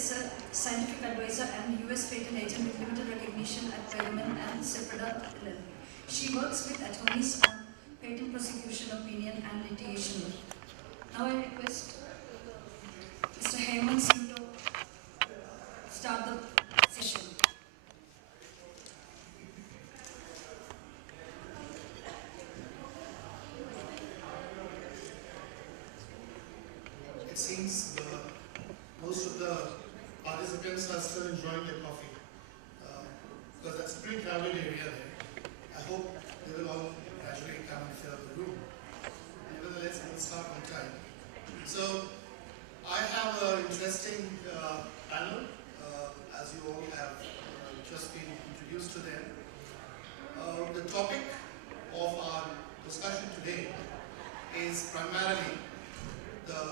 as a scientific advisor and US patent agent with limited recognition at Meridien and Sepreda LLP. She works with attorneys on patent prosecution, opinion, and litigation law. Now I request Mr. Hemant Singh to start the session. It seems most of the participants are still enjoying their coffee because that's a pretty crowded area there. I hope they will all gradually come and fill the room. Nevertheless, we'll start on time. So, I have an interesting panel, as you all have just been introduced to them. The topic of our discussion today is primarily the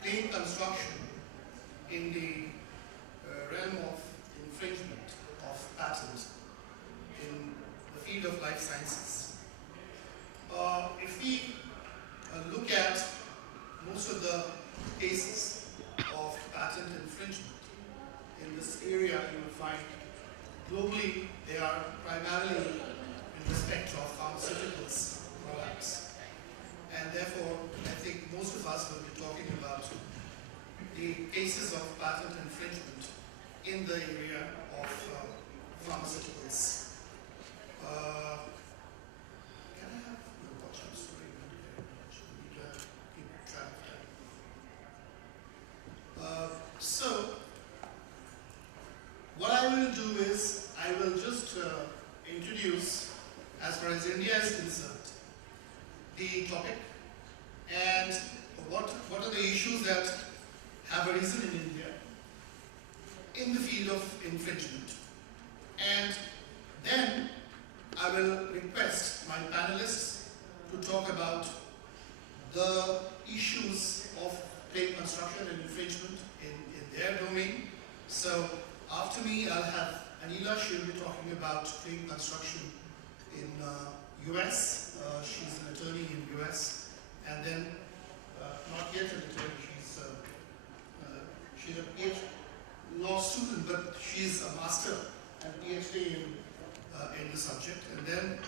claim construction in the realm of infringement of patent in the field of life sciences. If we look at most of the cases of patent infringement in this area, you will find globally they are primarily in respect of pharmaceuticals products. And therefore, I think most of us will be talking about the cases of patent infringement in the area of pharmaceuticals. Can I have your watch? I'm sorry, we need to keep track of that. So, what I will do is, I will just introduce, as far as India is concerned, the topic and what are the issues that have arisen in India in the field of infringement. And then I will request my panelists to talk about the issues of claim construction and infringement in their domain. So after me, I'll have Anila. She'll be talking about claim construction in US. She's an attorney in US. And then, not yet an attorney, she's a PhD law student, but she's a master and PhD in the subject. And then,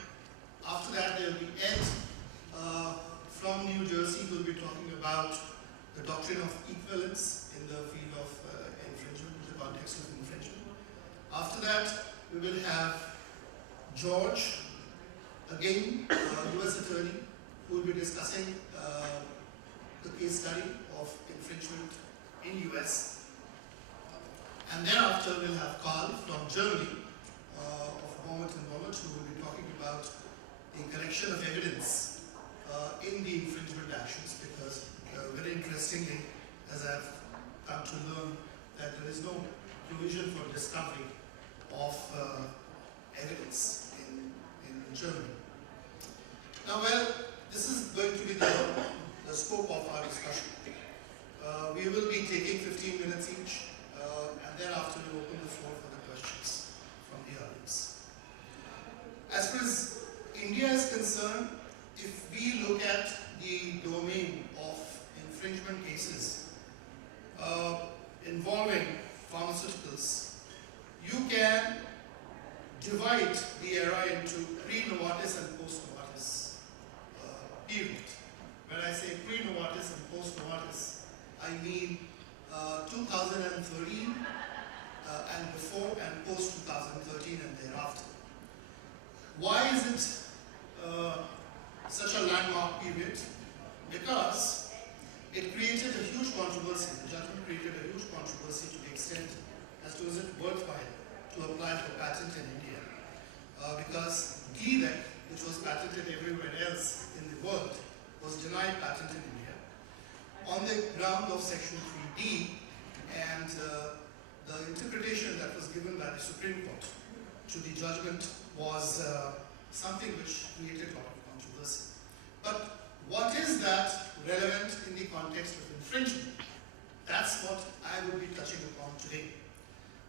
after that, there will be Ed from New Jersey, who will be talking about the doctrine of equivalence in the field of infringement, in the context of infringement. After that, we will have George, again, US attorney, who will be discussing the case study of infringement in US. And thereafter, we'll have Carl from Germany, of Moment and Moment, who will be talking about the collection of evidence in the infringement actions, because very interestingly, as I've come to learn, that there is no provision for discovery of evidence in Germany. Now, well, this is going to be the scope of our discussion. We will be taking 15 minutes each, and thereafter we'll open the floor for the questions from the audience. As far as India is concerned, if we look at the domain of infringement cases involving pharmaceuticals, you can divide the era into pre-Novartis and post-Novartis period. When I say pre-Novartis and post-Novartis, I mean 2013 and before, and post-2013 and thereafter. Why is it such a landmark period? Because it created a huge controversy. The judgment created a huge controversy to the extent as to is it worthwhile to apply for patent in India. Because Glivec, which was patented everywhere else in the world, was denied patent in India on the ground of Section 3D, and the interpretation that was given by the Supreme Court to the judgment was something which created a lot of controversy. But what is that relevant in the context of infringement? That's what I will be touching upon today.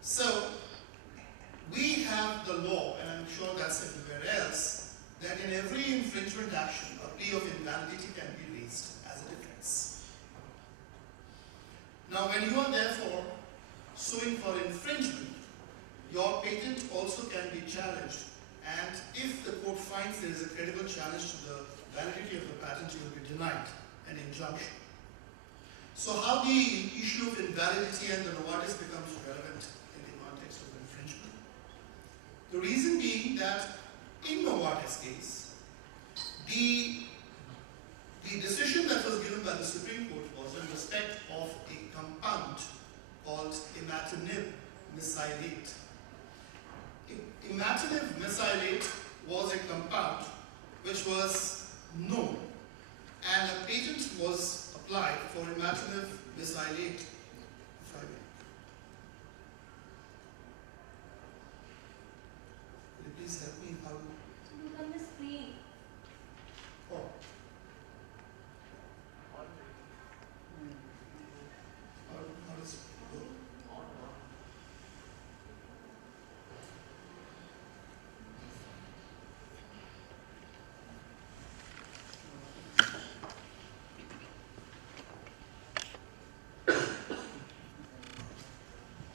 So, we have the law, and I'm sure that's everywhere else, that in every infringement action, a plea of invalidity can be raised as a defense. Now, when you are therefore suing for infringement, your patent also can be challenged. And if the court finds there is a credible challenge to the validity of the patent, you will be denied an injunction. So how the issue of invalidity and the Novartis becomes relevant in the context of infringement? The reason being that in Novartis case, the decision that was given by the Supreme Court was in respect of a compound called imatinib mesylate. Imatinib mesylate was a compound which was known, and a patent was applied for imatinib mesylate. If I may. Could you please help me how to... Look on the screen. Oh. How does it go?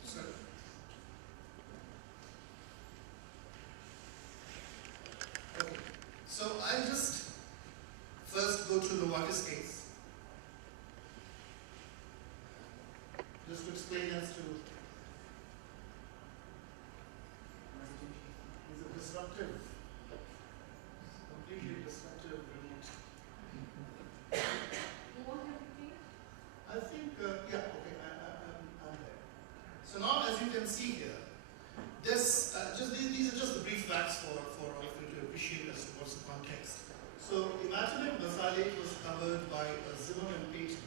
Sorry. Okay. So I'll just first go to Novartis case. Just to explain as to is a disruptive, completely disruptive remote. You want to repeat? I think, yeah, okay, I'm there. So now, as you can see here, this, these are just the brief facts for all of you to appreciate as to what's the context. So, imatinib mesylate was covered by a Zimmerman patent.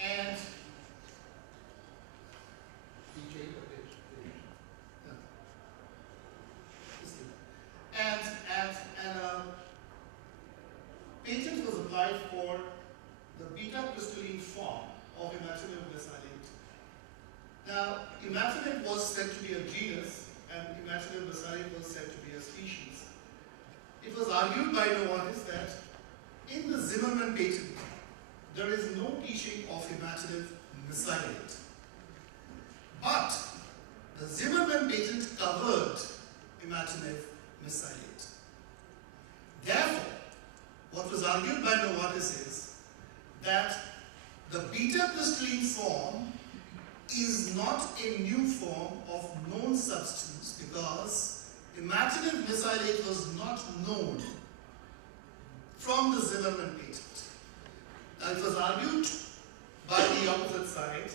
And patent was applied for the beta crystalline form of imatinib mesylate. Now, imatinib was said to be a genus, and imatinib mesylate was said to be a species. It was argued by Novartis that in the Zimmerman patent, there is no teaching of imatinib mesylate. But the Zimmerman patent covered imatinib mesylate. Therefore, what was argued by Novartis is that the beta crystalline form is not a new form of known substance because imatinib mesylate was not known from the Zimmerman patent. Now, it was argued by the opposite side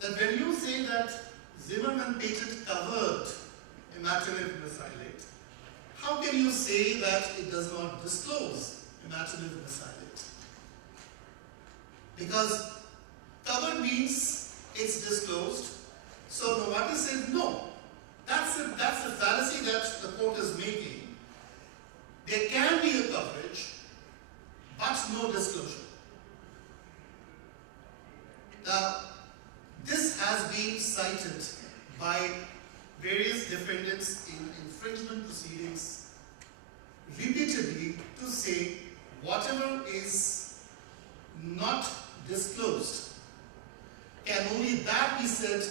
that when you say that Zimmerman patent covered imatinib mesylate, how can you say that it does not disclose imatinib mesylate? Because covered means it's disclosed. So Novartis said no. That's the fallacy that the court is making. There can be a coverage, but no disclosure. Now, this has been cited by various defendants in infringement proceedings repeatedly to say whatever is not disclosed can only that be said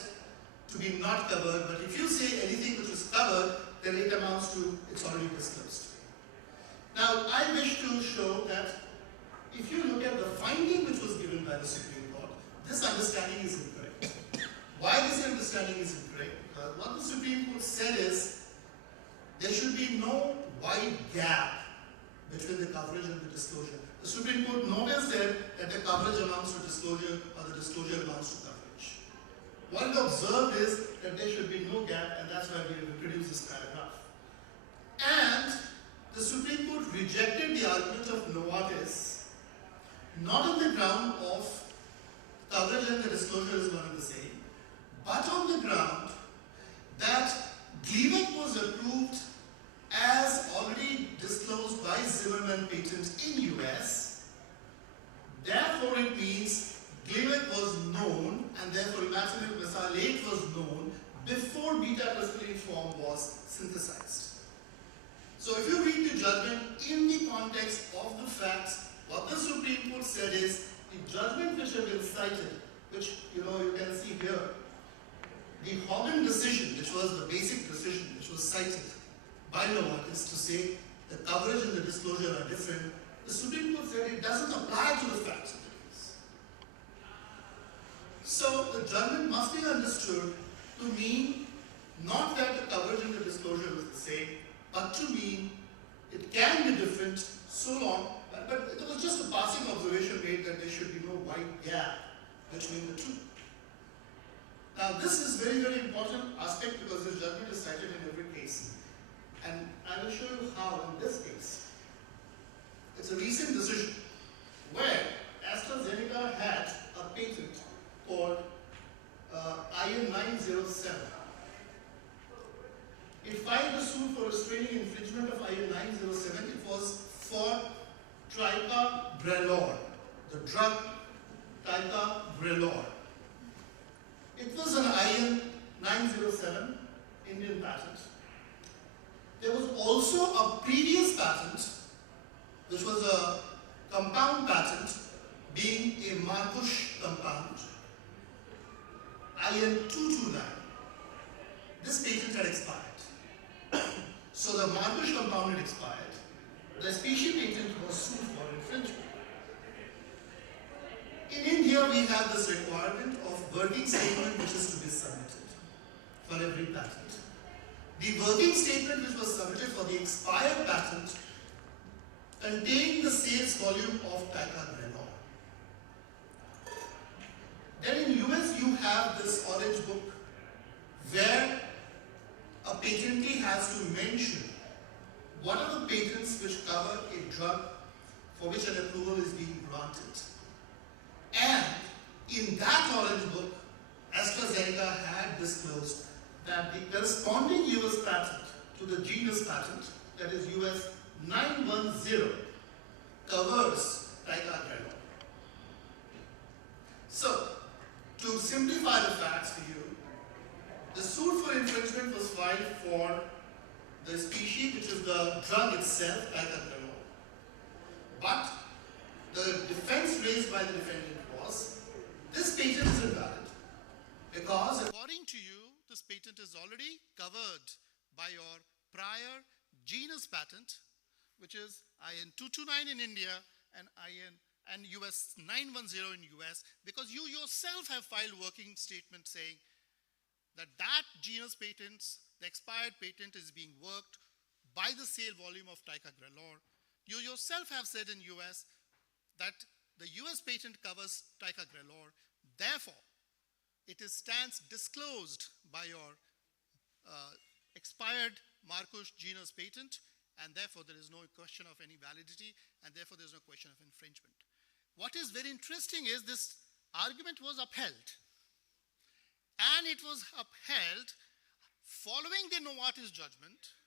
to be not covered, but if you say anything which is covered, then it amounts to it's already disclosed. Now, I wish to show that if you look at the finding which was given by the Supreme Court, this understanding is incorrect. Why this understanding is incorrect? What the Supreme Court said is there should be no wide gap between the coverage and the disclosure. The Supreme Court nowhere said that the coverage amounts to disclosure or the disclosure amounts to coverage. What it observed is that there should be no gap, and that's why we have introduced this paragraph. And the Supreme Court rejected the argument of Novartis, not on the ground of coverage and the disclosure is one and the same, but on the ground that Gleevec was approved as already disclosed by Zimmerman patent in US. Therefore, it means Gleevec was known, and therefore imatinib mesylate was known before beta crystalline form was synthesized. So, if you read the judgment in the context of the facts, what the Supreme Court said is the judgment which have been cited which you can see here. The Hogan decision, which was the basic decision, which was cited by Novartis to say the coverage and the disclosure are different, the Supreme Court said it doesn't apply to the facts of the case. So the judgment must be understood to mean not that the coverage and the disclosure is the same, but to mean it can be different so long, but it was just a passing observation made that there should be no wide gap between the two. Now this is very, very important aspect because this judgment is cited in every case. And I will show you how in this case. It's a recent decision where AstraZeneca had a patent called IN 907. It filed a suit for restraining infringement of IN 907. It was for ticagrelor, the drug ticagrelor. It was an IN 907 Indian patent. There was also a previous patent, which was a compound patent, being a Markush compound, IN 229. This patent had expired. So the Markush compound had expired. The species patent was sued for infringement. In India, we have this requirement of working statement which is to be submitted for every patent. The working statement which was submitted for the expired patent contained the sales volume of ticagrelor. Then in US, you have this orange book where a patentee has to mention what are the patents which cover a drug for which an approval is being granted. And in that orange book, AstraZeneca had disclosed that the corresponding US patent to the genus patent, that is US 910, covers ticagrelor. So, to simplify the facts for you, the suit for infringement was filed for the species, which is the drug itself, ticagrelor. But the defense raised by the defendant was, this patent is invalid because according to you, this patent is already covered by your prior genus patent, which is IN 229 in India and US 910 in US, because you yourself have filed working statement saying that genus patents, the expired patent is being worked by the sale volume of ticagrelor. You yourself have said in US that the US patent covers ticagrelor. Therefore, it stands disclosed by your expired Markush genus patent, and therefore there is no question of any validity, and therefore there is no question of infringement. What is very interesting is this argument was upheld. And it was upheld following the Novartis judgment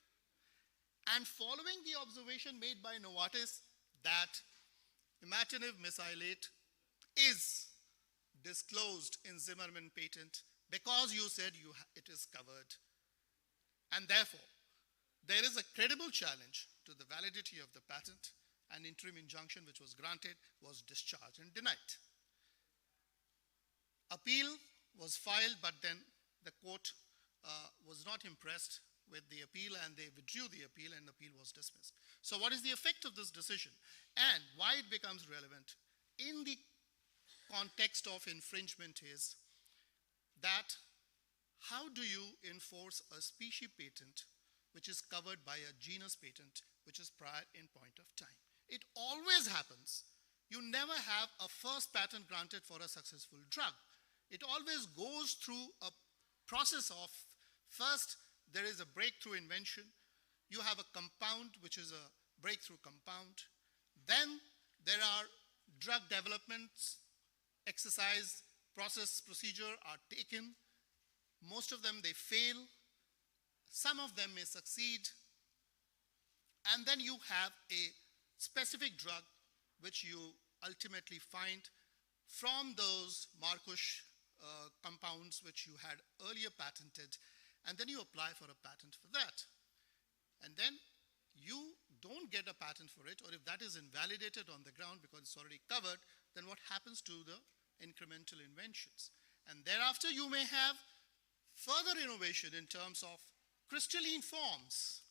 and following the observation made by Novartis that imatinib mesylate is disclosed in Zimmerman patent because you said it is covered. And therefore, there is a credible challenge to the validity of the patent, and interim injunction which was granted was discharged and denied. Appeal was filed, but then the court was not impressed with the appeal and they withdrew the appeal and the appeal was dismissed. So what is the effect of this decision and why it becomes relevant in the context of infringement is that how do you enforce a species patent which is covered by a genus patent which is prior in point of time? It always happens. You never have a first patent granted for a successful drug. It always goes through a process of first there is a breakthrough invention. You have a compound which is a breakthrough compound. Then there are drug developments, exercise, process, procedure are taken. Most of them they fail. Some of them may succeed. And then you have a specific drug which you ultimately find from those Markush compounds which you had earlier patented, and then you apply for a patent for that. And then you don't get a patent for it, or if that is invalidated on the ground because it's already covered, then what happens to the incremental inventions. And thereafter, you may have further innovation in terms of crystalline forms.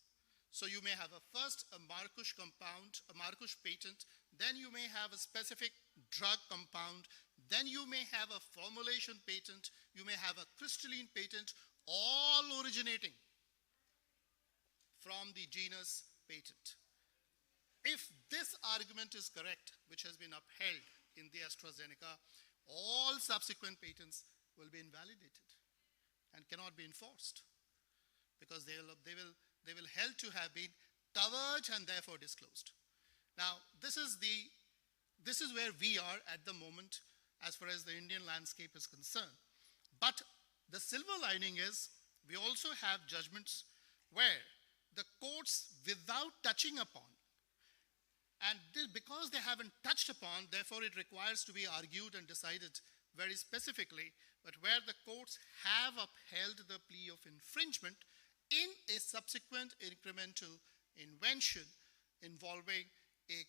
So you may have first a Marcus compound, a Marcus patent, then you may have a specific drug compound, then you may have a formulation patent, you may have a crystalline patent, all originating from the genus patent. If this argument is correct, which has been upheld in the AstraZeneca, all subsequent patents will be invalidated and cannot be enforced because they will held to have been covered and therefore disclosed. Now, this is where we are at the moment as far as the Indian landscape is concerned. But the silver lining is we also have judgments where the courts, without touching upon, and because they haven't touched upon, therefore it requires to be argued and decided very specifically, but where the courts have upheld the plea of infringement in a subsequent incremental invention involving a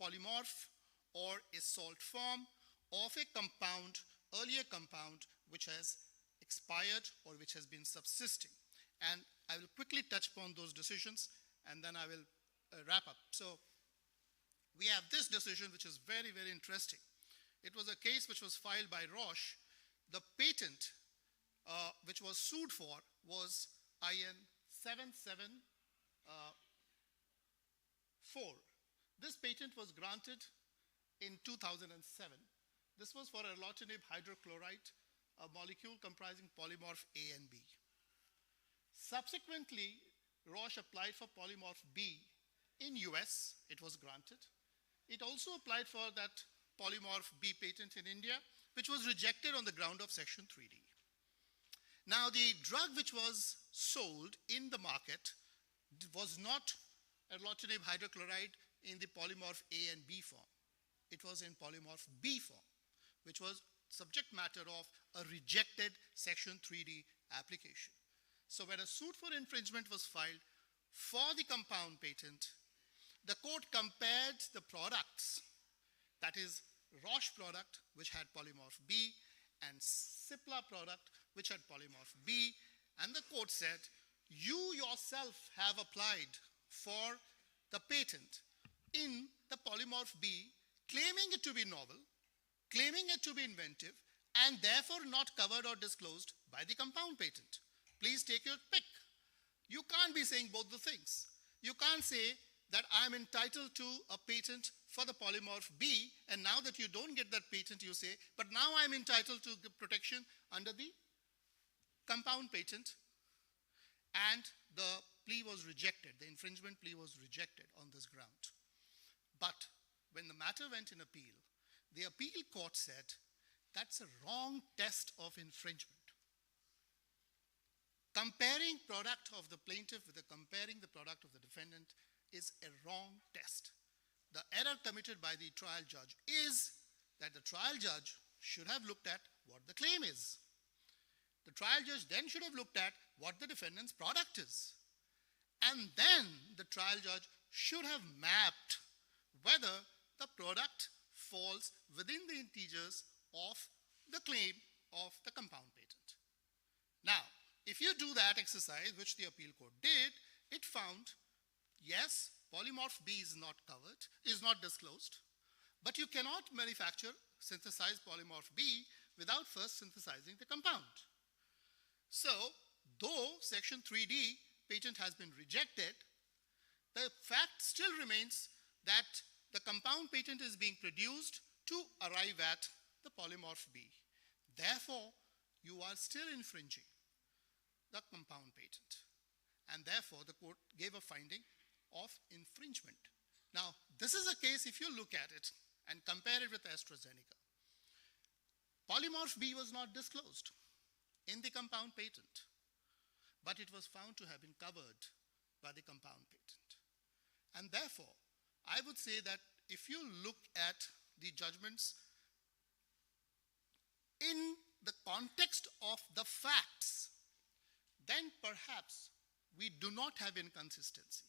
polymorph or a salt form of a compound, earlier compound, which has expired or which has been subsisting. And I will quickly touch upon those decisions and then I will wrap up. So we have this decision which is very, very interesting. It was a case which was filed by Roche. The patent which was sued for was IN 774. This patent was granted in 2007. This was for erlotinib hydrochloride, a molecule comprising polymorph A and B. Subsequently, Roche applied for polymorph B in US. It was granted. It also applied for that polymorph B patent in India, which was rejected on the ground of Section 3D. Now, the drug which was sold in the market was not erlotinib hydrochloride in the polymorph A and B form. It was in polymorph B form, which was subject matter of a rejected Section 3D application. So when a suit for infringement was filed for the compound patent, the court compared the products, that is Roche product, which had polymorph B, and Cipla product, which had polymorph B, and the court said, you yourself have applied for the patent in the polymorph B, claiming it to be novel, claiming it to be inventive, and therefore not covered or disclosed by the compound patent. Please take your pick. You can't be saying both the things. You can't say that I'm entitled to a patent for the polymorph B, and now that you don't get that patent, you say, but now I'm entitled to the protection under the compound patent, and the plea was rejected. The infringement plea was rejected on this ground. But when the matter went in appeal, the appeal court said, that's a wrong test of infringement. Comparing product of the plaintiff with comparing the product of the defendant is a wrong test. The error committed by the trial judge is that the trial judge should have looked at what the claim is. The trial judge then should have looked at what the defendant's product is. And then the trial judge should have mapped whether the product falls within the integers of the claim of the compound patent. Now, if you do that exercise, which the appeal court did, it found, yes, polymorph B is not covered, is not disclosed, but you cannot synthesize polymorph B without first synthesizing the compound. So, though Section 3D patent has been rejected, the fact still remains that the compound patent is being produced to arrive at the polymorph B. Therefore, you are still infringing the compound patent. And therefore, the court gave a finding of infringement. Now, this is a case, if you look at it and compare it with AstraZeneca, polymorph B was not disclosed in the compound patent, but it was found to have been covered by the compound patent. And therefore, I would say that if you look at the judgments in the context of the facts, then perhaps we do not have inconsistency.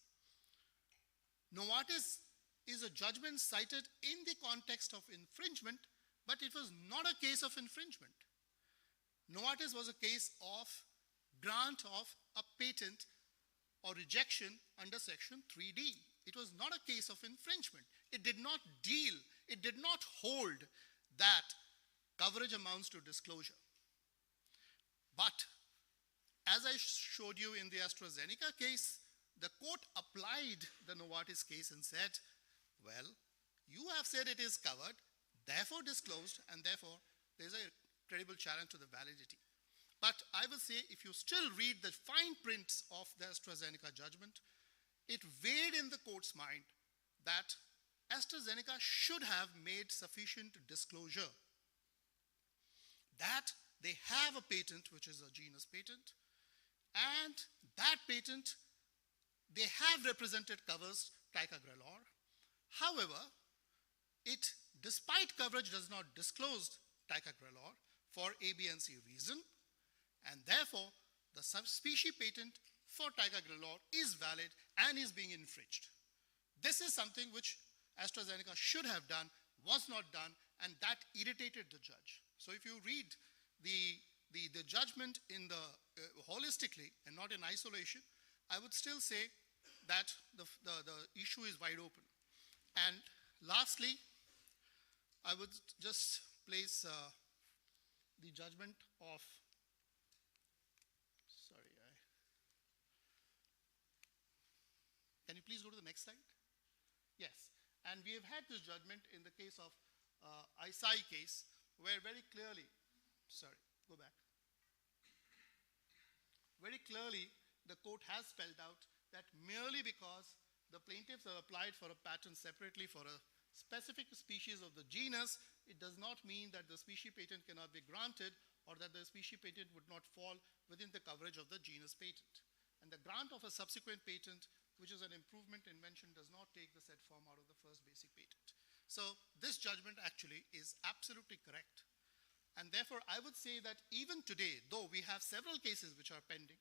Novartis is a judgment cited in the context of infringement, But it was not a case of infringement. Novartis was a case of grant of a patent or rejection under Section 3D. It was not a case of infringement. It did not deal, it did not hold that coverage amounts to disclosure. But as I showed you in the AstraZeneca case, the court applied the Novartis case and said, well, you have said it is covered, therefore disclosed, and therefore there is a credible challenge to the validity. But I will say, if you still read the fine print of the AstraZeneca judgment, it weighed in the court's mind that AstraZeneca should have made sufficient disclosure that they have a patent, which is a genus patent, and that patent, they have represented covers ticagrelor. However, it, despite coverage, does not disclose ticagrelor for A, B, and C reason, and therefore, the subspecies patent for ticagrelor is valid and is being infringed. This is something which AstraZeneca should have done, was not done, and that irritated the judge. So if you read the judgment in the holistically and not in isolation, I would still say that the issue is wide open. And lastly, I would just place the judgment of, can you please go to the next slide? Yes, and we have had this judgment in the case of ISI case, where very clearly, go back. Very clearly, the court has spelled out that merely because the plaintiffs have applied for a patent separately for a specific species of the genus, it does not mean that the species patent cannot be granted or that the species patent would not fall within the coverage of the genus patent. And the grant of a subsequent patent, which is an improvement invention, does not take the said form out of the first basic patent. So this judgment actually is absolutely correct. And therefore, I would say that even today, though we have several cases which are pending,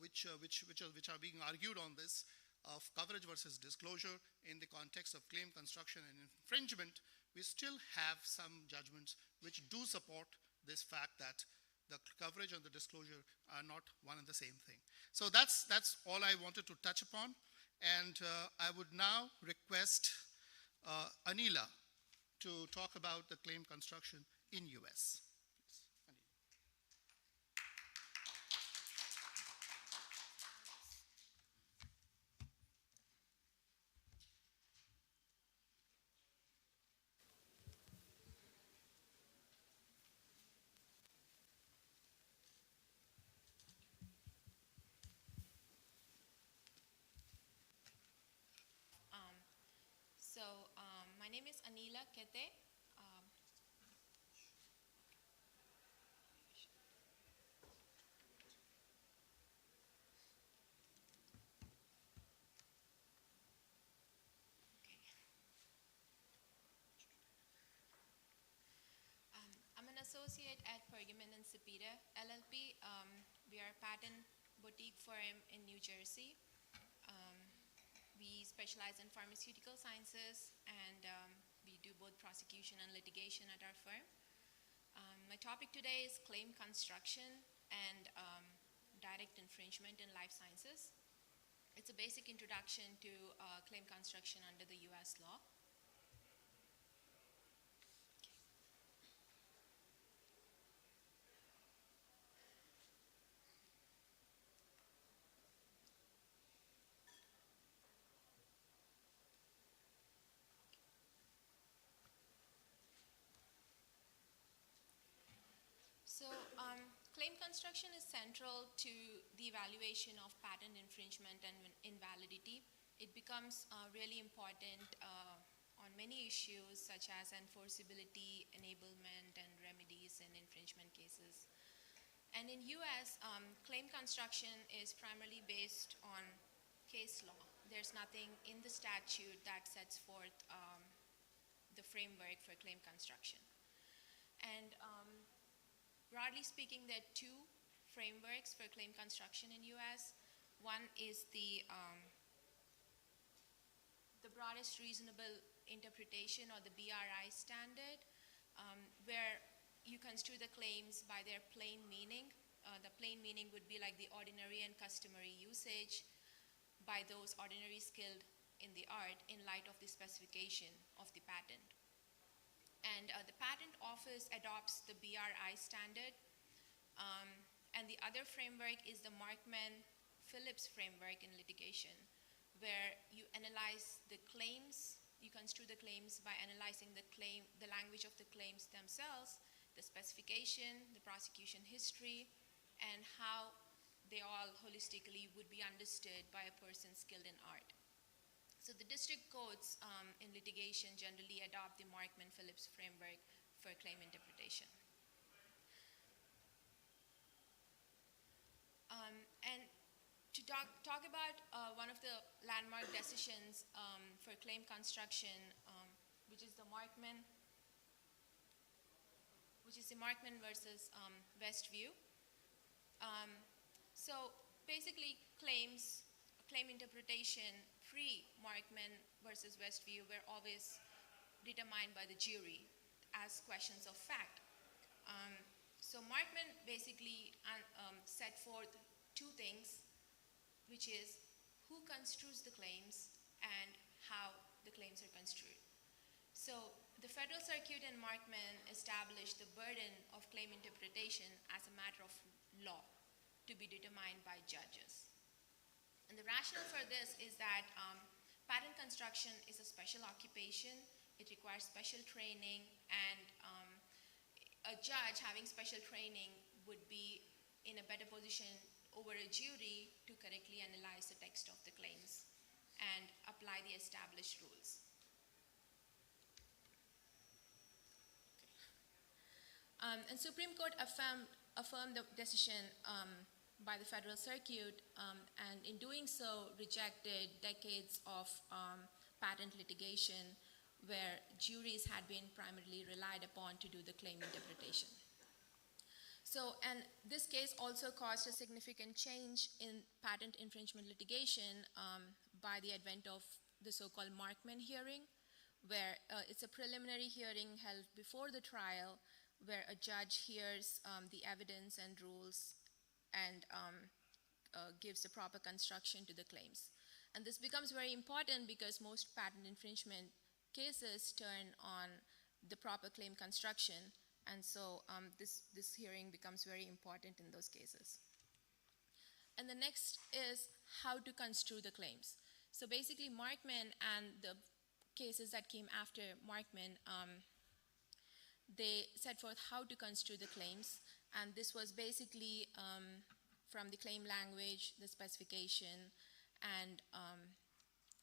which are being argued on this, of coverage versus disclosure in the context of claim construction and infringement, we still have some judgments which do support this fact that the coverage and the disclosure are not one and the same thing. So that's all I wanted to touch upon. And I would now request Anila to talk about the claim construction in US. Please, Anila. My name is Anila Kete. I'm an associate at Pergamon and Cepeda LLP. We are a patent boutique firm in New Jersey. We specialize in pharmaceutical sciences, and we do both prosecution and litigation at our firm. My topic today is claim construction and direct infringement in life sciences. It's a basic introduction to claim construction under the US law. So claim construction is central to the evaluation of patent infringement and invalidity. It becomes really important on many issues such as enforceability, enablement, and remedies in infringement cases. And in US, claim construction is primarily based on case law. There's nothing in the statute that sets forth the framework for claim construction. And broadly speaking, there are two frameworks for claim construction in US. One is the broadest reasonable interpretation, or the BRI standard, construe the claims by their plain meaning. The plain meaning would be like the ordinary and customary usage by those ordinary skilled in the art in light of the specification of the patent. And the Patent Office adopts the BRI standard, and the other framework is the Markman-Phillips framework in litigation, where you analyze the claims, you construe the claims by analyzing the language of the claims themselves, the specification, the prosecution history, and how they all holistically would be understood by a person skilled in art. So the district courts in litigation generally adopt the Markman-Phillips framework for claim interpretation. And to talk about one of the landmark decisions for claim construction, which is the Markman versus Westview. So basically claim interpretation pre-Markman versus Westview were always determined by the jury as questions of fact. So Markman basically set forth two things, which is who construes the claims and how the claims are construed. So the Federal Circuit and Markman established the burden of claim interpretation as a matter of law to be determined by judges. And the rationale for this is that patent construction is a special occupation. It requires special training, and a judge having special training would be in a better position over a jury to correctly analyze the text of the claims and apply the established rules. And Supreme Court affirmed the decision by the Federal Circuit, and in doing so rejected decades of patent litigation where juries had been primarily relied upon to do the claim interpretation. So, and this case also caused a significant change in patent infringement litigation by the advent of the so-called Markman hearing, where it's a preliminary hearing held before the trial, where a judge hears the evidence and rules and gives the proper construction to the claims. And this becomes very important because most patent infringement cases turn on the proper claim construction, and so this hearing becomes very important in those cases. And the next is how to construe the claims. So basically Markman and the cases that came after Markman, they set forth how to construe the claims, and this was basically from the claim language, the specification, and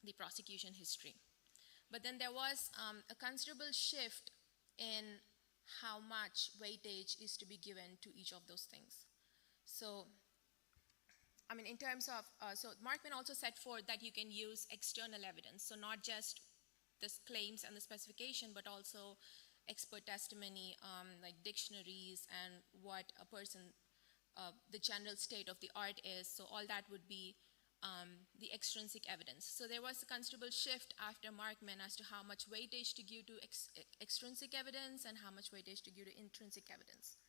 the prosecution history. But then there was a considerable shift in how much weightage is to be given to each of those things. So, I mean, in terms of, so Markman also set forth that you can use external evidence, so not just the claims and the specification, but also expert testimony, like dictionaries and what a person, the general state of the art is. So all that would be the extrinsic evidence. So there was a considerable shift after Markman as to how much weightage to give to extrinsic evidence and how much weightage to give to intrinsic evidence.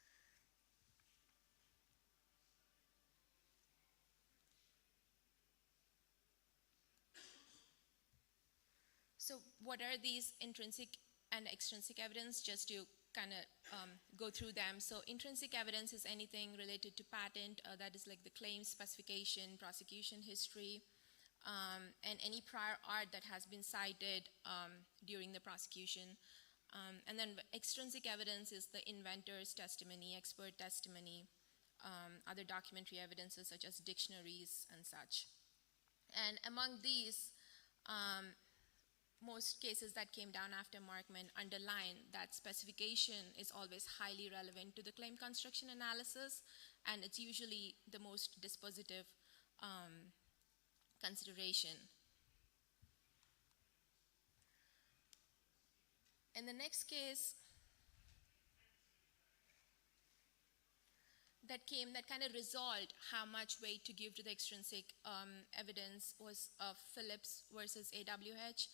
So what are these intrinsic and extrinsic evidence, just to kind of go through them. So intrinsic evidence is anything related to patent, that is like the claim, specification, prosecution history, and any prior art that has been cited during the prosecution. And then extrinsic evidence is the inventor's testimony, expert testimony, other documentary evidences such as dictionaries and such. And among these, most cases that came down after Markman underline that specification is always highly relevant to the claim construction analysis, and it's usually the most dispositive consideration. In the next case that kind of resolved how much weight to give to the extrinsic evidence was Phillips versus AWH,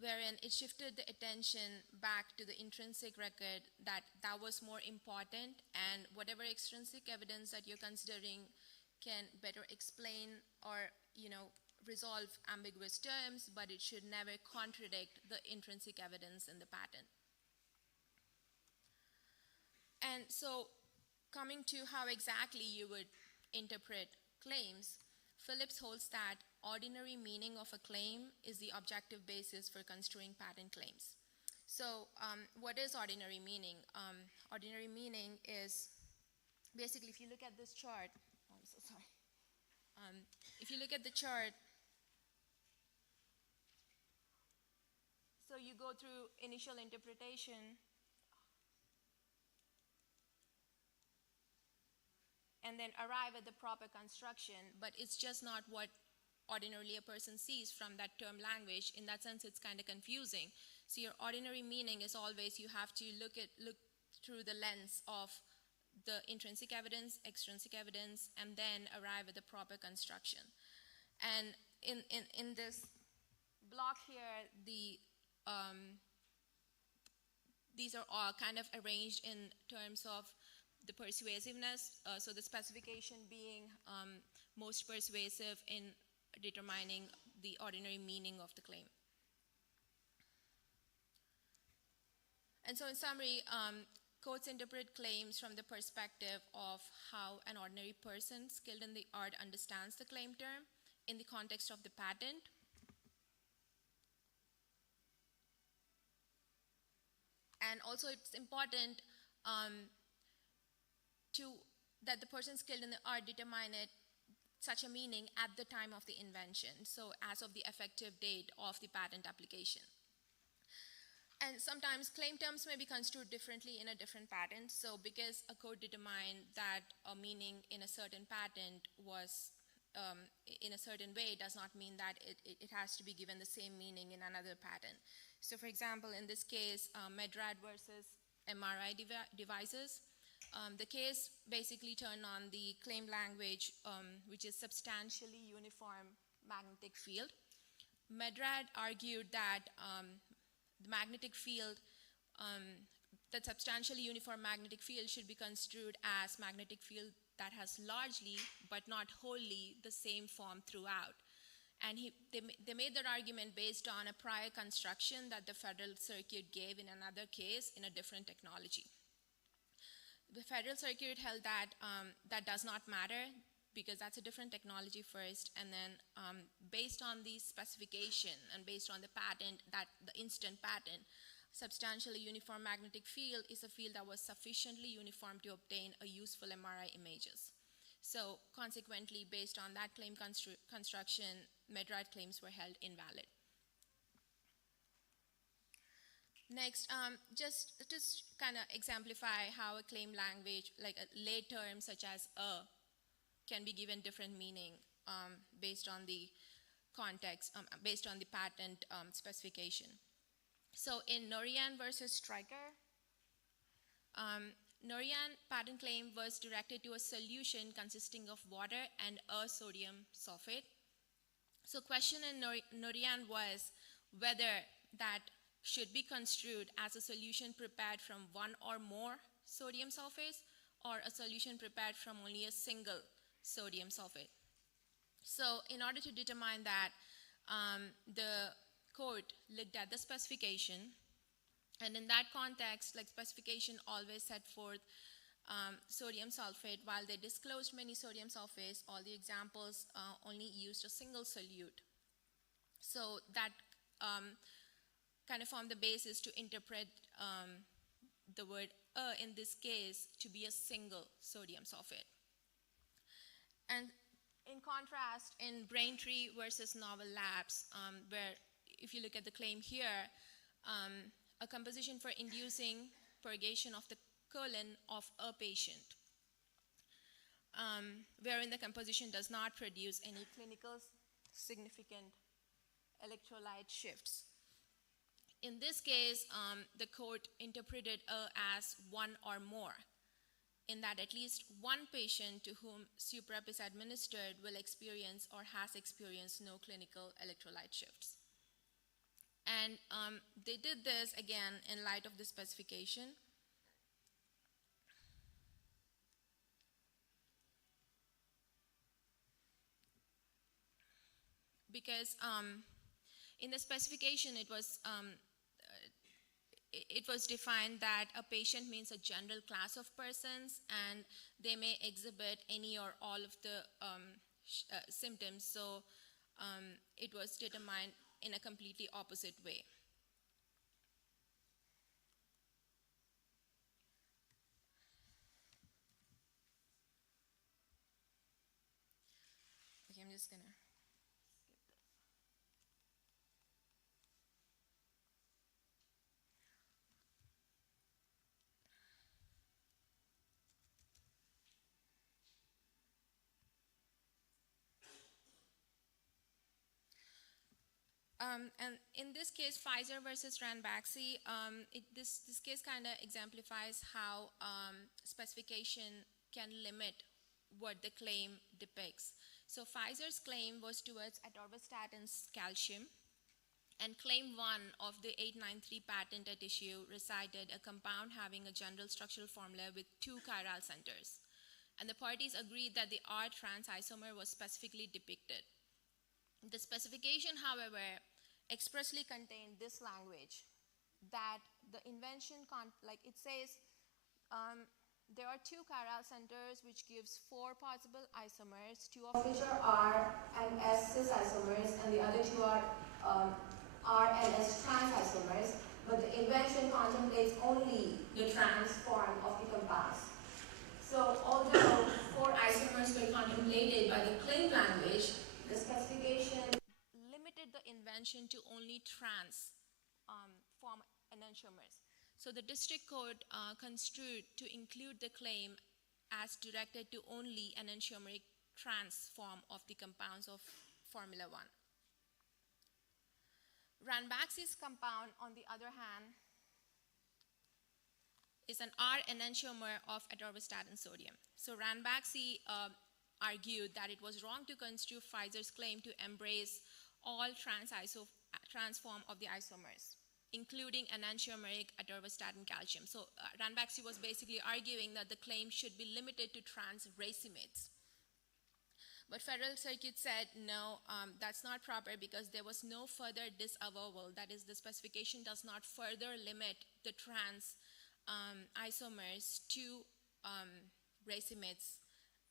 wherein it shifted the attention back to the intrinsic record, that was more important, and whatever extrinsic evidence that you're considering can better explain or, resolve ambiguous terms, but it should never contradict the intrinsic evidence in the patent. And so, coming to how exactly you would interpret claims, Phillips holds that ordinary meaning of a claim is the objective basis for construing patent claims. So what is ordinary meaning? Ordinary meaning is basically, if you look at this chart, I'm so sorry. If you look at the chart, so you go through initial interpretation, and then arrive at the proper construction, but it's just not what ordinarily a person sees from that term language. In that sense, it's kind of confusing. So your ordinary meaning is always you have to look through the lens of the intrinsic evidence, extrinsic evidence, and then arrive at the proper construction. And in this block here, these are all kind of arranged in terms of the persuasiveness, so the specification being most persuasive in determining the ordinary meaning of the claim. And so in summary, courts interpret claims from the perspective of how an ordinary person skilled in the art understands the claim term in the context of the patent. And also it's important that the person skilled in the art determine such a meaning at the time of the invention, so as of the effective date of the patent application. And sometimes claim terms may be construed differently in a different patent, so because a court determined that a meaning in a certain patent was in a certain way does not mean that it has to be given the same meaning in another patent. So for example, in this case, Meridien versus MRI devices, the case basically turned on the claim language, which is substantially uniform magnetic field. Meridien argued that the magnetic field, that substantially uniform magnetic field should be construed as magnetic field that has largely, but not wholly, the same form throughout. And they made that argument based on a prior construction that the Federal Circuit gave in another case in a different technology. The Federal Circuit held that that does not matter because that's a different technology first, and then based on the specification and based on the patent, the instant patent, substantially uniform magnetic field is a field that was sufficiently uniform to obtain a useful MRI images. So consequently, based on that claim construction, Meridien claims were held invalid. Next, just kind of exemplify how a claim language, like a lay term such as "a," can be given different meaning based on the context, based on the patent specification. So in Meridien versus Stryker, Meridien patent claim was directed to a solution consisting of water and a sodium sulfate. So question in Meridien was whether that should be construed as a solution prepared from one or more sodium sulfates or a solution prepared from only a single sodium sulfate. So in order to determine that, the court looked at the specification, and in that context, like specification always set forth sodium sulfate. While they disclosed many sodium sulfates, all the examples only used a single solute. So that kind of formed the basis to interpret the word in this case to be a single sodium sulfate. And in contrast, in Braintree versus Novel Labs, where if you look at the claim here, a composition for inducing purgation of the colon of a patient, wherein the composition does not produce any clinical significant electrolyte shifts. In this case, the court interpreted A as one or more, in that at least one patient to whom suprep is administered will experience or has experienced no clinical electrolyte shifts. And they did this again in light of the specification. Because in the specification it was defined that a patient means a general class of persons, and they may exhibit any or all of the symptoms. So it was determined in a completely opposite way. Okay, I'm just gonna skip this. And in this case, Pfizer versus Ranbaxy, this case kind of exemplifies how specification can limit what the claim depicts. So Pfizer's claim was towards atorvastatin's calcium, and claim 1 of the 893 patent at issue recited a compound having a general structural formula with 2 chiral centers. And the parties agreed that the R trans isomer was specifically depicted. The specification, however, expressly contained this language, that the invention, it says, there are 2 chiral centers which gives 4 possible isomers, 2 of which are R and S cis isomers, and the other 2 are R and S trans isomers, but the invention contemplates only the trans form of the compounds. So although 4 isomers were contemplated by the claim language, the specification limited the invention to only trans form enantiomers. So the district court construed to include the claim as directed to only enantiomeric trans form of the compounds of Formula 1. Ranbaxy's compound, on the other hand, is an R enantiomer of atorvastatin sodium. So Ranbaxy argued that it was wrong to construe Pfizer's claim to embrace all trans form of the isomers, including enantiomeric atorvastatin calcium. So Ranbaxy was basically arguing that the claim should be limited to trans racemids. But Federal Circuit said, no, that's not proper because there was no further disavowal. That is, the specification does not further limit the trans isomers to racemids,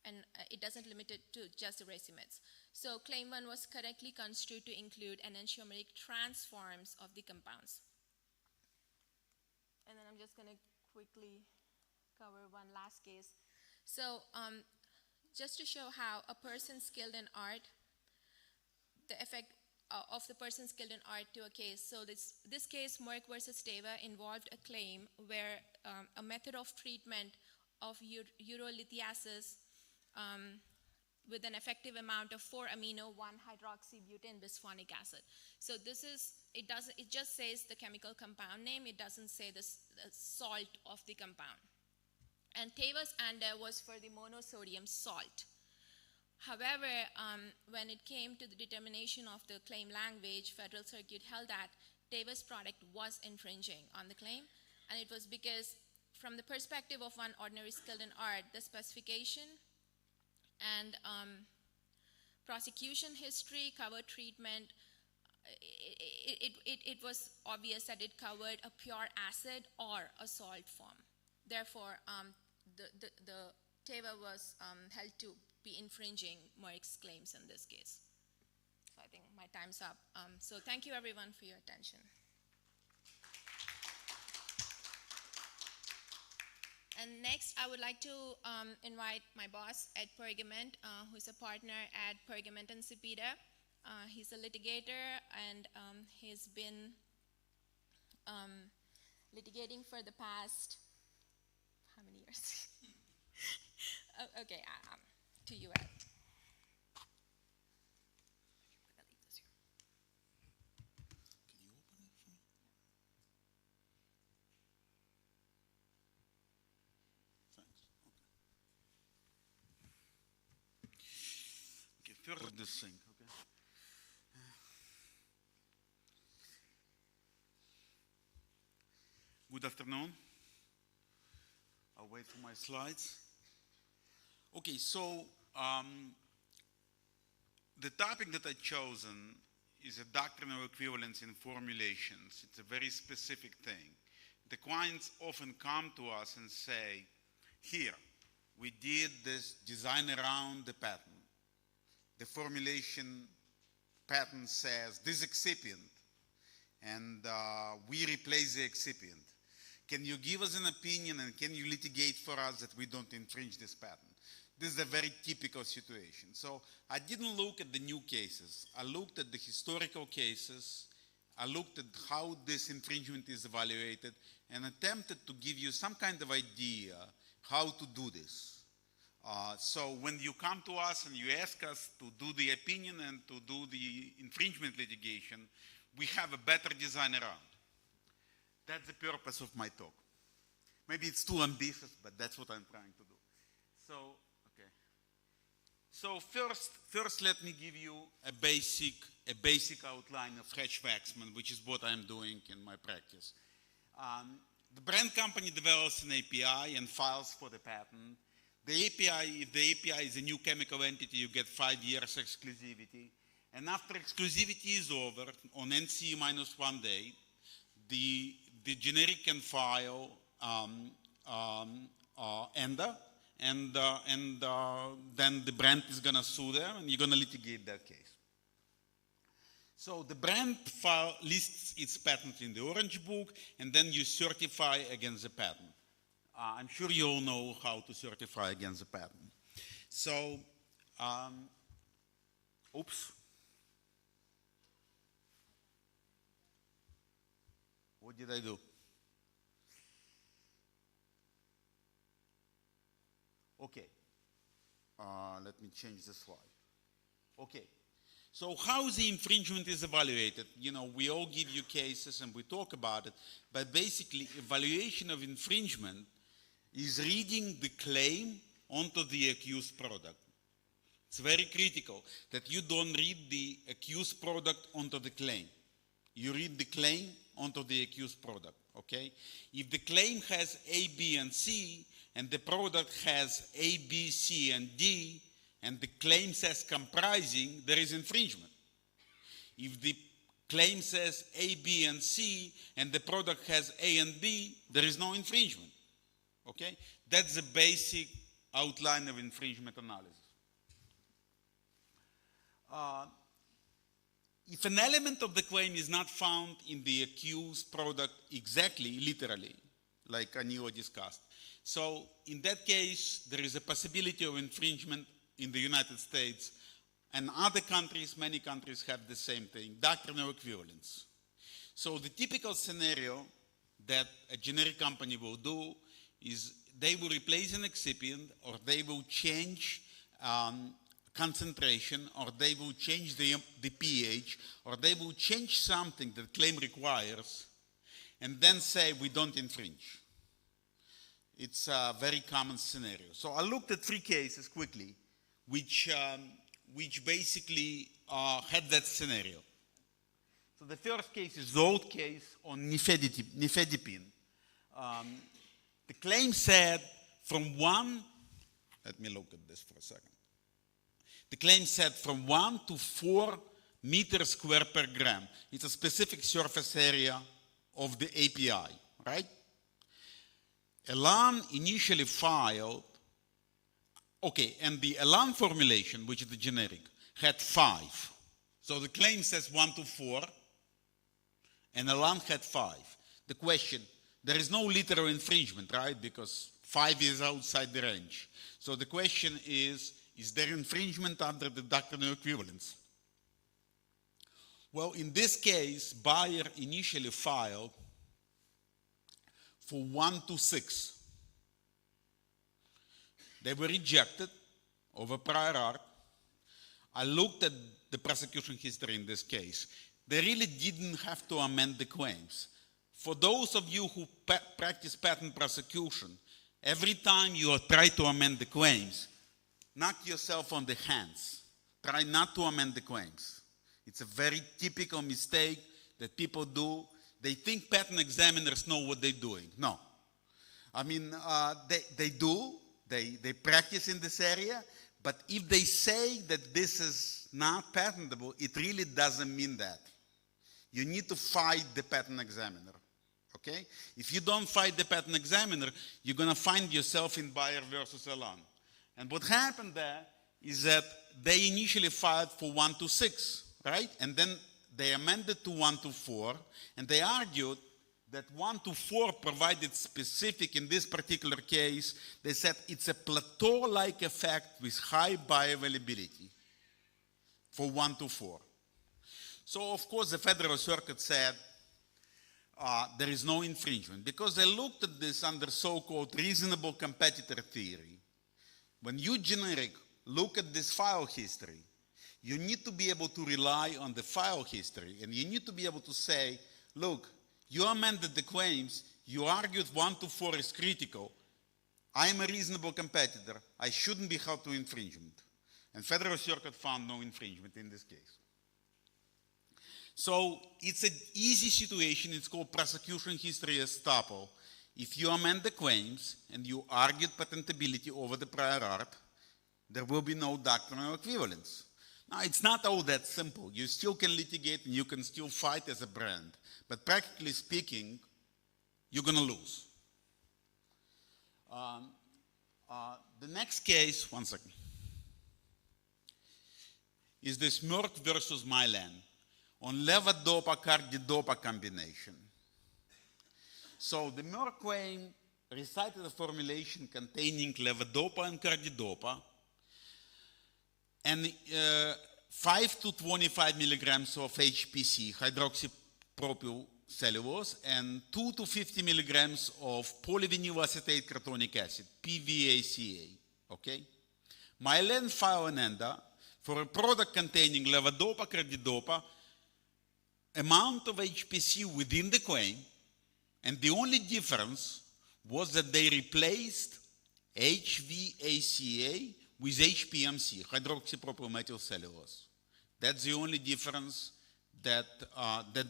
and it doesn't limit it to just the racemids. So claim 1 was correctly construed to include enantiomeric trans forms of the compounds. And then I'm just going to quickly cover one last case. So just to show how a person skilled in art, the effect of the person skilled in art to a case. So this case, Merck versus Teva, involved a claim where a method of treatment of urolithiasis with an effective amount of 4-amino-1-hydroxybutane bisphonic acid. So this is, it just says the chemical compound name, it doesn't say the salt of the compound. And Teva's ANDA was for the monosodium salt. However, when it came to the determination of the claim language, Federal Circuit held that Teva's product was infringing on the claim, and it was because from the perspective of one ordinary skilled in art, the specification and prosecution history covered treatment. It was obvious that it covered a pure acid or a salt form. Therefore, the Teva was held to be infringing Merck's claims in this case. So I think my time's up. So thank you everyone for your attention. And next, I would like to invite my boss, Ed Pergament, who is a partner at Pergament and Cepeda. He's a litigator, and he's been litigating for the past, how many years? Okay, to you, Ed. Can you open it for me? Thanks. Okay. Okay, first this thing, okay? Good afternoon. I'll wait for my slides. Okay, so the topic that I've chosen is a doctrinal equivalence in formulations. It's a very specific thing. The clients often come to us and say, here, we did this design around the patent. The formulation patent says this excipient, and we replace the excipient. Can you give us an opinion and can you litigate for us that we don't infringe this patent? This is a very typical situation. So I didn't look at the new cases. I looked at the historical cases. I looked at how this infringement is evaluated and attempted to give you some kind of idea how to do this. So when you come to us and you ask us to do the opinion and to do the infringement litigation, we have a better design around. That's the purpose of my talk. Maybe it's too ambitious, but that's what I'm trying to do. So, okay. So first let me give you a basic outline of Hatch-Waxman, which is what I'm doing in my practice. The brand company develops an API and files for the patent. The API, if the API is a new chemical entity, you get 5 years exclusivity. And after exclusivity is over, on NC minus 1 day, the generic can file ANDA, and then the brand is going to sue them, and you're going to litigate that case. So the brand file lists its patent in the Orange Book, and then you certify against the patent. I'm sure you all know how to certify against the patent. So, oops. What did I do? Okay. Let me change the slide. Okay. So how the infringement is evaluated? You know, we all give you cases and we talk about it, but basically evaluation of infringement is reading the claim onto the accused product. It's very critical that you don't read the accused product onto the claim. You read the claim onto the accused product, okay? If the claim has A, B, and C, and the product has A, B, C, and D, and the claim says comprising, there is infringement. If the claim says A, B, and C, and the product has A and B, there is no infringement, okay? That's the basic outline of infringement analysis. If an element of the claim is not found in the accused product exactly, literally, like Anila discussed, so in that case, there is a possibility of infringement in the United States, and other countries, many countries have the same thing, doctrinal equivalence. So the typical scenario that a generic company will do is they will replace an excipient, or they will change concentration, or they will change the pH, or they will change something that claim requires, and then say we don't infringe. It's a very common scenario. So I looked at 3 cases quickly, which basically had that scenario. So the first case is the old case on nifedipine. The claim said from 1, let me look at this for a second. The claim said from 1 to 4 meters square per gram. It's a specific surface area of the API, right? Elan initially filed, okay, and the Elan formulation, which is the generic, had 5. So the claim says 1 to 4, and Elan had 5. The question, there is no literal infringement, right? Because 5 is outside the range. So the question is there infringement under the doctrinal equivalence? Well, in this case, Bayer initially filed for 1 to 6. They were rejected over prior art. I looked at the prosecution history in this case. They really didn't have to amend the claims. For those of you who practice patent prosecution, every time you try to amend the claims, knock yourself on the hands. Try not to amend the claims. It's a very typical mistake that people do. They think patent examiners know what they're doing. No. I mean, they do. They practice in this area. But if they say that this is not patentable, it really doesn't mean that. You need to fight the patent examiner. Okay? If you don't fight the patent examiner, you're going to find yourself in Bayer versus Elan. And what happened there is that they initially filed for 126, right? And then they amended to 124, and they argued that 124 provided specific, in this particular case, they said it's a plateau-like effect with high bioavailability for 124. So, of course, the Federal Circuit said there is no infringement because they looked at this under so-called reasonable competitor theory. When you generic look at this file history, you need to be able to rely on the file history, and you need to be able to say, look, you amended the claims, you argued 124 is critical, I'm a reasonable competitor, I shouldn't be held to infringement. And Federal Circuit found no infringement in this case. So it's an easy situation, it's called prosecution history estoppel. If you amend the claims and you argued patentability over the prior art, there will be no doctrinal equivalence. Now, it's not all that simple. You still can litigate and you can still fight as a brand. But practically speaking, you're going to lose. The next case, one second, is this Merck versus Mylan on levodopa-carbidopa combination. So the Merck claim recited a formulation containing levodopa and carbidopa, and 5 to 25 milligrams of HPC, hydroxypropyl cellulose, and 2 to 50 milligrams of polyvinyl acetate cretonic acid, PVACA, okay? Mylan filed an ANDA for a product containing levodopa, carbidopa, amount of HPC within the claim, and the only difference was that they replaced HVACA with HPMC, hydroxypropyl methyl cellulose. That's the only difference that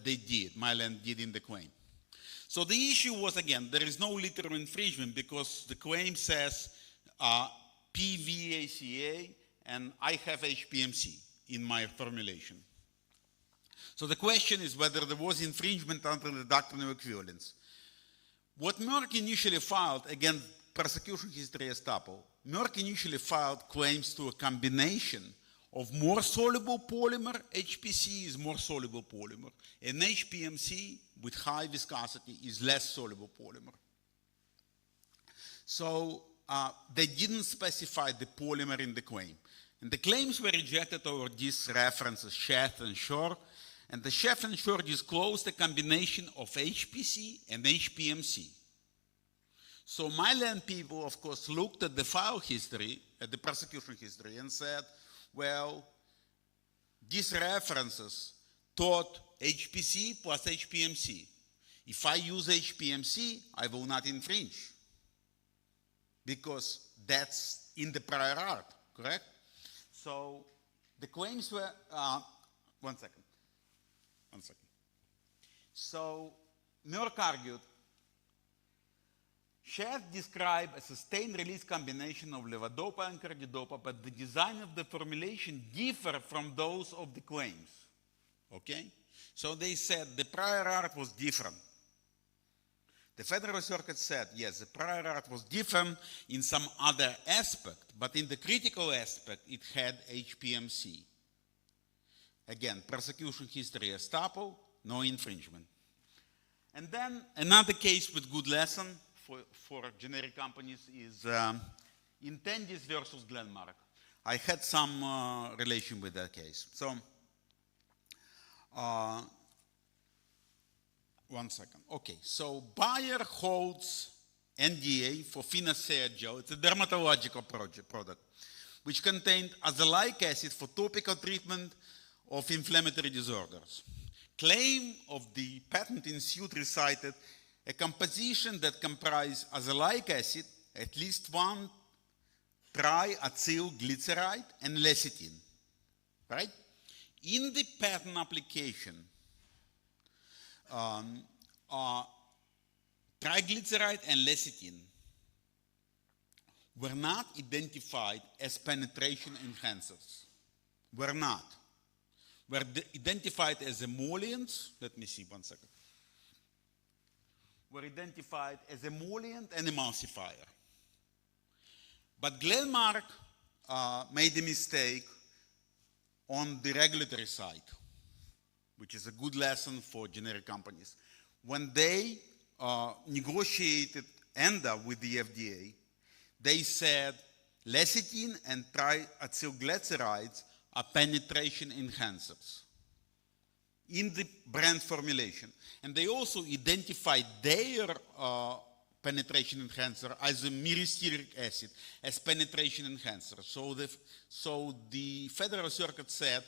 they did, Mylan did in the claim. So the issue was, again, there is no literal infringement because the claim says PVACA and I have HPMC in my formulation. So the question is whether there was infringement under the doctrine of equivalence. What Merck initially filed, again, prosecution history estoppel, Merck initially filed claims to a combination of more soluble polymer, HPC is more soluble polymer, and HPMC with high viscosity is less soluble polymer. So they didn't specify the polymer in the claim. And the claims were rejected over these references, Schaff and Shore, and the Schaff and Shore disclosed a combination of HPC and HPMC. So Mylan people, of course, looked at the file history, at the prosecution history, and said, well, these references taught HPC plus HPMC. If I use HPMC, I will not infringe because that's in the prior art, correct? So the claims were, one second. So Merck argued, Schaff described a sustained release combination of levodopa and carbidopa, but the design of the formulation differed from those of the claims, okay? So they said the prior art was different. The Federal Circuit said, yes, the prior art was different in some other aspect, but in the critical aspect, it had HPMC. Again, prosecution history estoppel, no infringement. And then another case with good lesson for generic companies is Intendis versus Glenmark. I had some relation with that case. So, one second. Okay, so Bayer holds NDA for Finacea gel. It's a dermatological product which contained azelaic acid for topical treatment of inflammatory disorders. Claim of the patent in suit recited a composition that comprised azelaic acid, at least one triacylglyceride, and lecithin, right? In the patent application, triglyceride and lecithin were not identified as penetration enhancers. Were not. Were identified as emollients. Let me see 1 second. Were identified as emollient and emulsifier. But Glenmark made a mistake on the regulatory side, which is a good lesson for generic companies. When they negotiated ENDA with the FDA, they said lecithin and triacylglycerides are penetration enhancers in the brand formulation. And they also identified their penetration enhancer as a myristeric acid, as penetration enhancer. So the Federal Circuit said,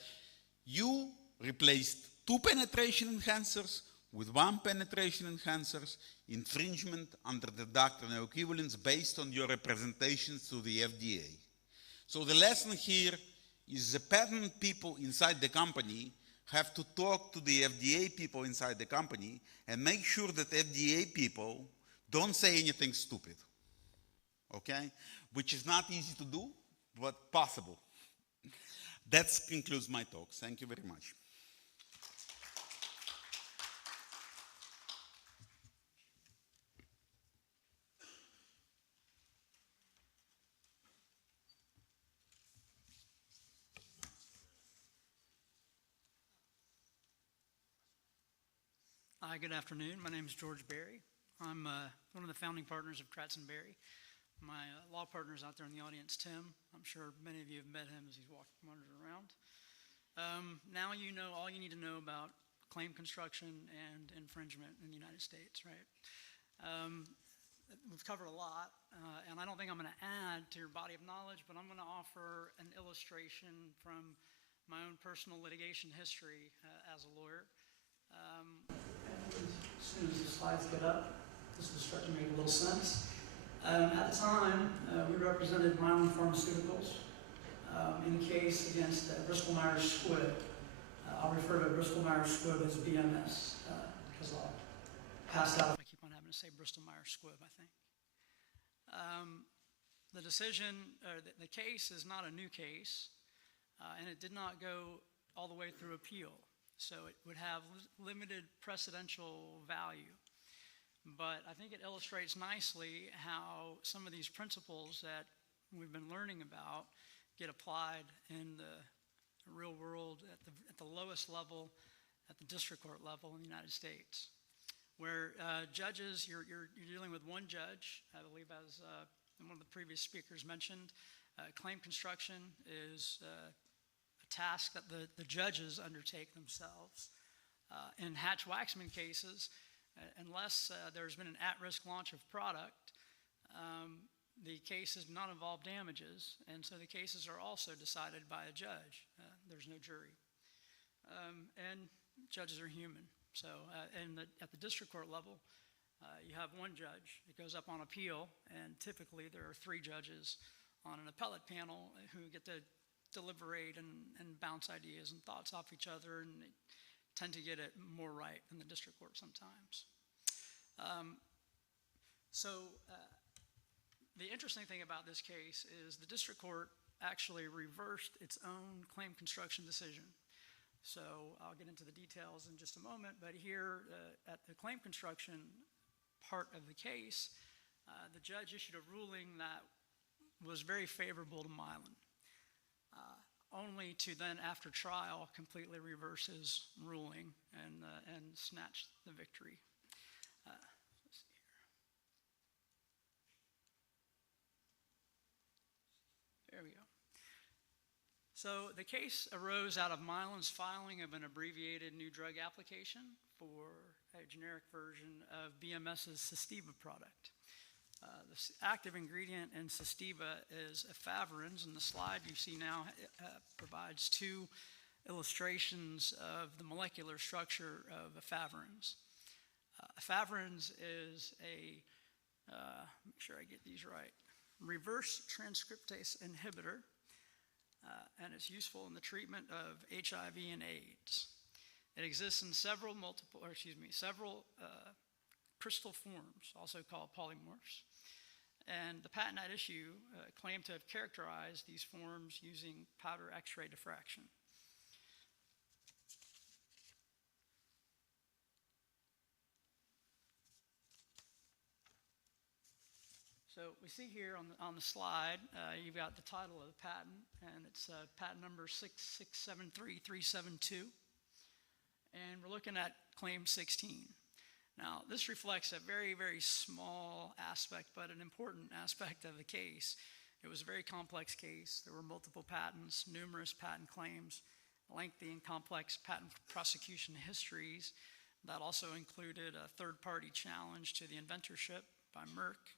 you replaced 2 penetration enhancers with 1 penetration enhancers, infringement under the doctrine of equivalence based on your representations to the FDA. So the lesson here is the patent people inside the company have to talk to the FDA people inside the company and make sure that FDA people don't say anything stupid, okay? Which is not easy to do, but possible. That concludes my talk. Thank you very much. Hi, good afternoon. My name is George Berry. I'm one of the founding partners of Kratz & Berry. My law partner is out there in the audience, Tim. I'm sure many of you have met him as he's wandering around. Now you know all you need to know about claim construction and infringement in the United States, right? We've covered a lot, and I don't think I'm going to add to your body of knowledge, but I'm going to offer an illustration from my own personal litigation history as a lawyer. As soon as the slides get up, this will start to make a little sense. At the time, we represented Mylan Pharmaceuticals in a case against Bristol-Myers Squibb. I'll refer to Bristol-Myers Squibb as BMS because I'll pass out if I keep on having to say Bristol-Myers Squibb, I think. The decision, the case is not a new case, and it did not go all the way through appeal. So it would have limited precedential value. But I think it illustrates nicely how some of these principles that we've been learning about get applied in the real world at the lowest level, at the district court level in the United States. Where judges, you're dealing with one judge, I believe as one of the previous speakers mentioned, claim construction is task that the judges undertake themselves. In Hatch-Waxman cases, unless there's been an at-risk launch of product, the cases do not involve damages, and so the cases are also decided by a judge. There's no jury. And judges are human. So at the district court level, you have one judge. It goes up on appeal, and typically there are 3 judges on an appellate panel who get to deliberate and bounce ideas and thoughts off each other, and they tend to get it more right than the district court sometimes. The interesting thing about this case is the district court actually reversed its own claim construction decision. So I'll get into the details in just a moment, but here at the claim construction part of the case, the judge issued a ruling that was very favorable to Mylan. Only to then, after trial, completely reverse his ruling and snatch the victory. Let's see here. There we go. So the case arose out of Mylan's filing of an abbreviated new drug application for a generic version of BMS's Cystiva product. The active ingredient in Cystiva is efavirenz, and the slide you see now provides 2 illustrations of the molecular structure of efavirenz. Efavirenz is a, make sure I get these right, reverse transcriptase inhibitor, and it's useful in the treatment of HIV and AIDS. It exists in several crystal forms, also called polymorphs. And the patent at issue claimed to have characterized these forms using powder X-ray diffraction. So we see here on the slide, you've got the title of the patent, and it's patent number 6673372. And we're looking at claim 16. Now, this reflects a very, very small aspect, but an important aspect of the case. It was a very complex case. There were multiple patents, numerous patent claims, lengthy and complex patent prosecution histories. That also included a third-party challenge to the inventorship by Merck.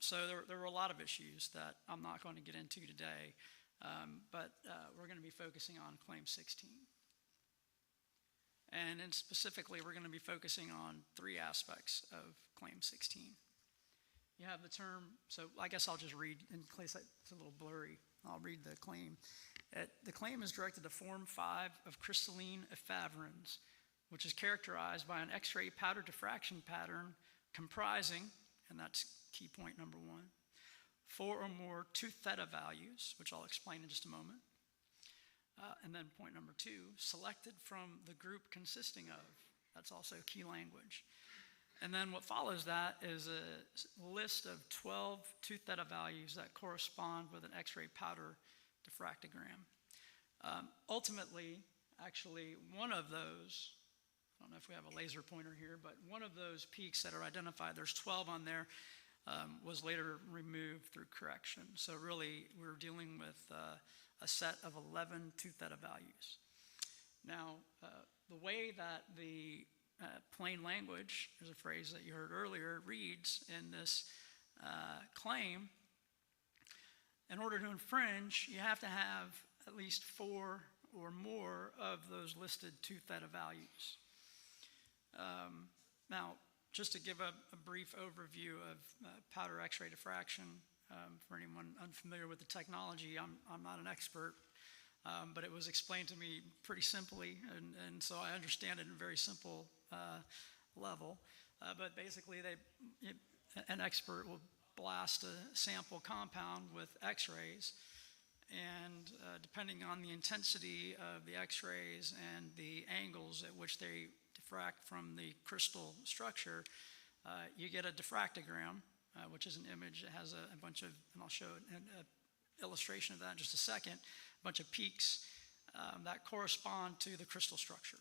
So there were a lot of issues that I'm not going to get into today, but we're going to be focusing on claim 16. And then specifically, we're going to be focusing on three aspects of claim 16. You have the term, so I guess I'll just read, in case it's a little blurry, I'll read the claim. The claim is directed to Form 5 of crystalline ephedrins, which is characterized by an X-ray powder diffraction pattern comprising, and that's key point number 1, 4 or more 2 theta values, which I'll explain in just a moment. And then point number 2, selected from the group consisting of. That's also key language. And then what follows that is a list of 12 2 theta values that correspond with an X-ray powder diffractogram. Ultimately, actually, one of those, I don't know if we have a laser pointer here, but one of those peaks that are identified, there's 12 on there, was later removed through correction. So really, we're dealing with a set of 11 2 theta values. Now, the way that the plain language, there's a phrase that you heard earlier, reads in this claim, in order to infringe, you have to have at least 4 or more of those listed 2 theta values. Now, just to give a brief overview of powder X-ray diffraction, for anyone unfamiliar with the technology, I'm not an expert, but it was explained to me pretty simply, and so I understand it in a very simple level. But basically, an expert will blast a sample compound with X-rays, and depending on the intensity of the X-rays and the angles at which they diffract from the crystal structure, you get a diffractogram, which is an image that has a bunch of, and I'll show an illustration of that in just a second, a bunch of peaks that correspond to the crystal structure.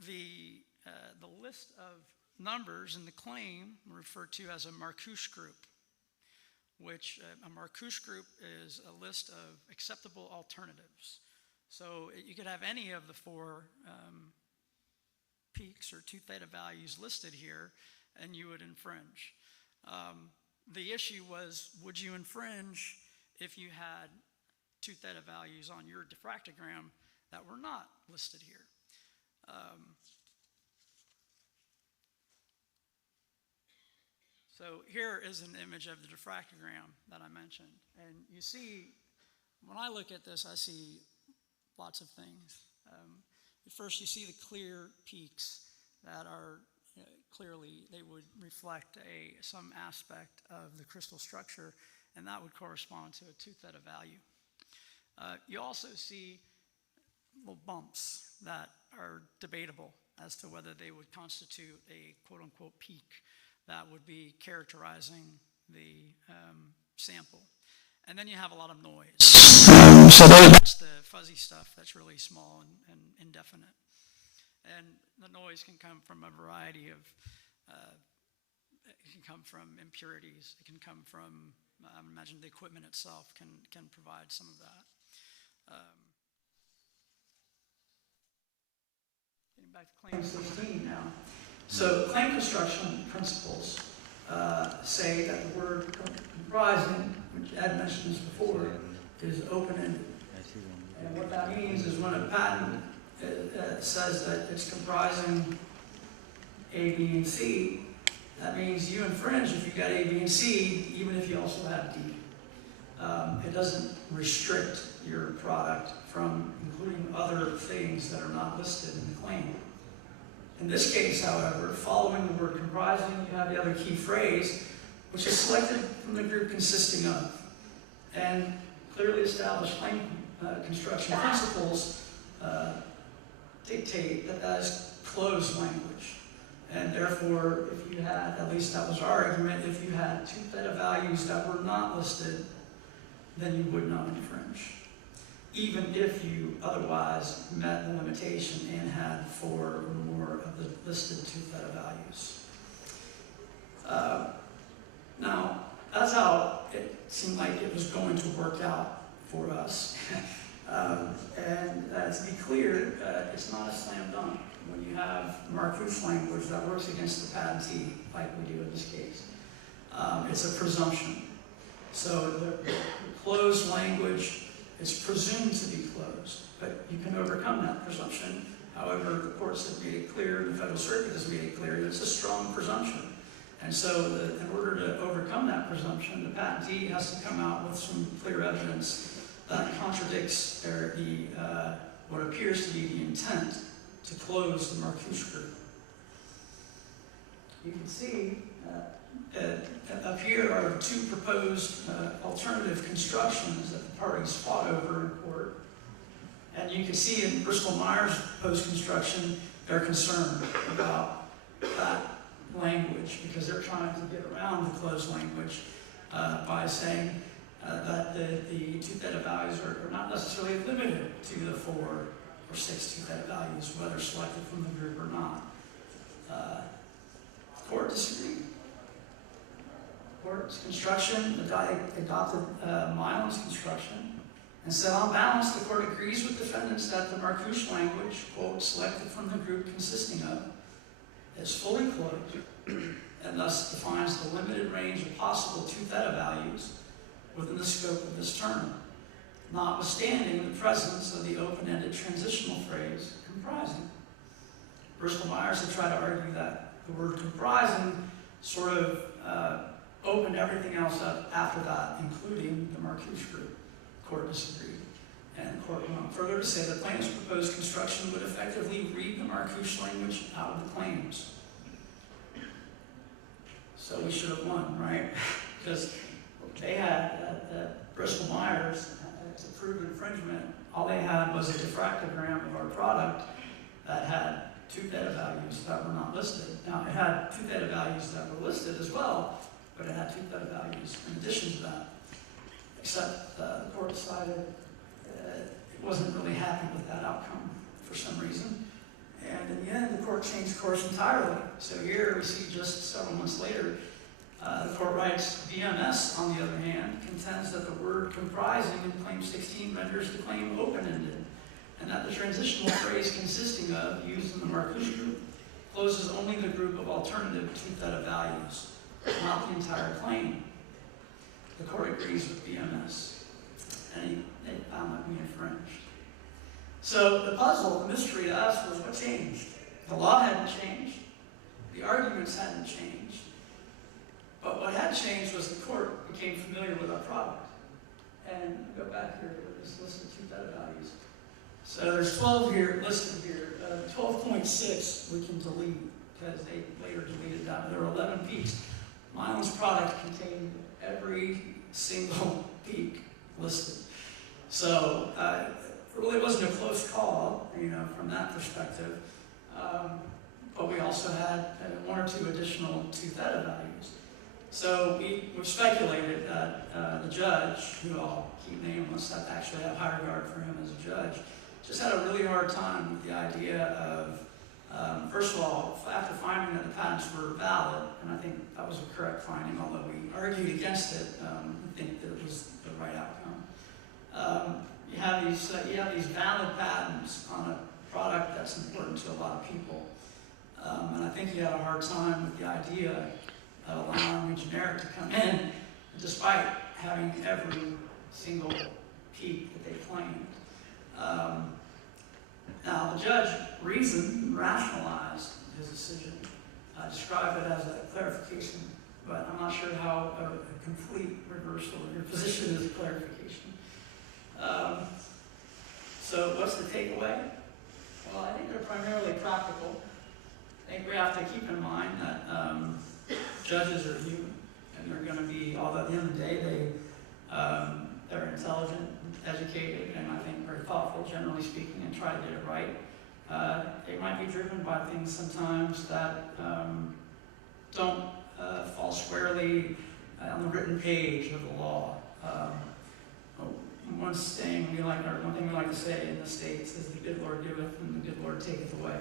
The list of numbers in the claim referred to as a Marcouche group, which a Marcouche group is a list of acceptable alternatives. So you could have any of the 4 peaks or 2 theta values listed here, and you would infringe. The issue was, would you infringe if you had 2 theta values on your diffractogram that were not listed here? So here is an image of the diffractogram that I mentioned. And you see, when I look at this, I see lots of things. First, you see the clear peaks that are clearly, they would reflect some aspect of the crystal structure, and that would correspond to a 2 theta value. You also see little bumps that are debatable as to whether they would constitute a quote-unquote peak that would be characterizing the sample. And then you have a lot of noise. So that's the fuzzy stuff that's really small and indefinite. And the noise can come from a variety of, it can come from impurities, it can come from, I imagine the equipment itself can provide some of that. Getting back to claim 16 now. So claim construction principles say that the word comprising, which Ed mentioned this before, is open-ended. And what that means is when a patent says that it's comprising A, B, and C, that means you infringe if you've got A, B, and C, even if you also have D. It doesn't restrict your product from including other things that are not listed in the claim. In this case, however, following the word comprising, you have the other key phrase, which is selected from the group consisting of. And clearly established claim construction principles dictate that that is closed language. And therefore, if you had, at least that was our argument, if you had two theta values that were not listed, then you would not infringe, even if you otherwise met the limitation and had 4 or more of the listed two theta values. Now, that's how it seemed like it was going to work out for us. And to be clear, it's not a slam dunk when you have Marcuse language that works against the patentee, like we do in this case. It's a presumption. So the closed language is presumed to be closed, but you can overcome that presumption. However, the courts have made it clear, and the Federal Circuit has made it clear that it's a strong presumption. And so in order to overcome that presumption, the patentee has to come out with some clear evidence that contradicts what appears to be the intent to close the Marcuse group. You can see up here are two proposed alternative constructions that the parties fought over in court. And you can see in Bristol-Myers post-construction, they're concerned about that language because they're trying to get around the closed language by saying that the two theta values are not necessarily limited to the 4 or 6 two theta values, whether selected from the group or not. The court disagreed. Court's construction adopted Milan's construction and said, on balance, the court agrees with defendants that the Marcuse language, quote, selected from the group consisting of, is fully closed and thus defines the limited range of possible two theta values within the scope of this term, notwithstanding the presence of the open-ended transitional phrase comprising. Bristol-Myers had tried to argue that the word comprising sort of opened everything else up after that, including the Marcuse group. The court disagreed. And the court went on further to say that plaintiff's proposed construction would effectively read the Marcuse language out of the claims. So we should have won, right? Because they had, Bristol-Myers, to prove infringement, all they had was a diffractogram of our product that had two theta values that were not listed. Now, it had two theta values that were listed as well, but it had two theta values in addition to that. Except the court decided it wasn't really happy with that outcome for some reason. And in the end, the court changed course entirely. So here we see just several months later, the court writes, BMS, on the other hand, contends that the word comprising in Claim 16 renders the claim open-ended, and that the transitional phrase consisting of, used in the Marcuse group, closes only the group of alternative two theta values, not the entire claim. The court agrees with BMS, and they found that we infringed. So the puzzle, the mystery to us was what changed? The law hadn't changed, the arguments hadn't changed, but what had changed was the court became familiar with our product. And go back here to this list of two theta values. So there's 12 here, listed here. 12.6 we can delete because they later deleted that. There were 11 peaks. Milan's product contained every single peak listed. So it really wasn't a close call, from that perspective. But we also had 1 or 2 additional two theta values. So we speculated that the judge, who I'll keep nameless, I actually have high regard for him as a judge, just had a really hard time with the idea of, first of all, after finding that the patents were valid, and I think that was a correct finding, although we argued against it, I think that it was the right outcome. You have these valid patents on a product that's important to a lot of people. And I think he had a hard time with the idea of allowing a generic to come in, despite having every single peak that they claimed. Now, the judge reasoned and rationalized his decision, described it as a clarification, but I'm not sure how a complete reversal of your position is a clarification. So what's the takeaway? Well, I think they're primarily practical. I think we have to keep in mind that judges are human, and they're going to be, although at the end of the day, they're intelligent, educated, and I think very thoughtful, generally speaking, and try to get it right. They might be driven by things sometimes that don't fall squarely on the written page of the law. One thing we like to say in the States is the good Lord giveth and the good Lord taketh away.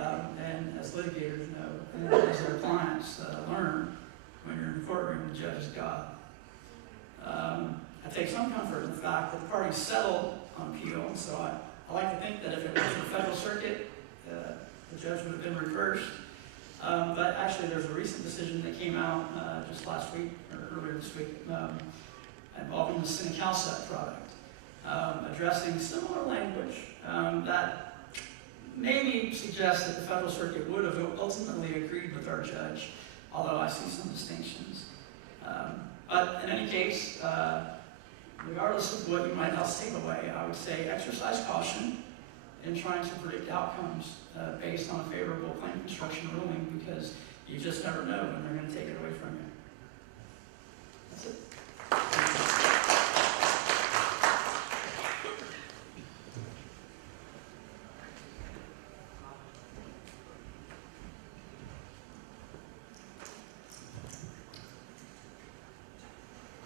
And as litigators know, and as their clients learn, when you're in the courtroom, the judge is God. I take some comfort in the fact that the parties settled on appeal, so I like to think that if it was the Federal Circuit, the judge would have been reversed. But actually, there's a recent decision that came out just last week, or earlier this week, involving the Cinecalset product, addressing similar language that maybe suggests that the Federal Circuit would have ultimately agreed with our judge, although I see some distinctions. But in any case, regardless of what you might else take away, I would say exercise caution in trying to predict outcomes based on a favorable claim construction ruling, because you just never know when they're going to take it away from you. That's it.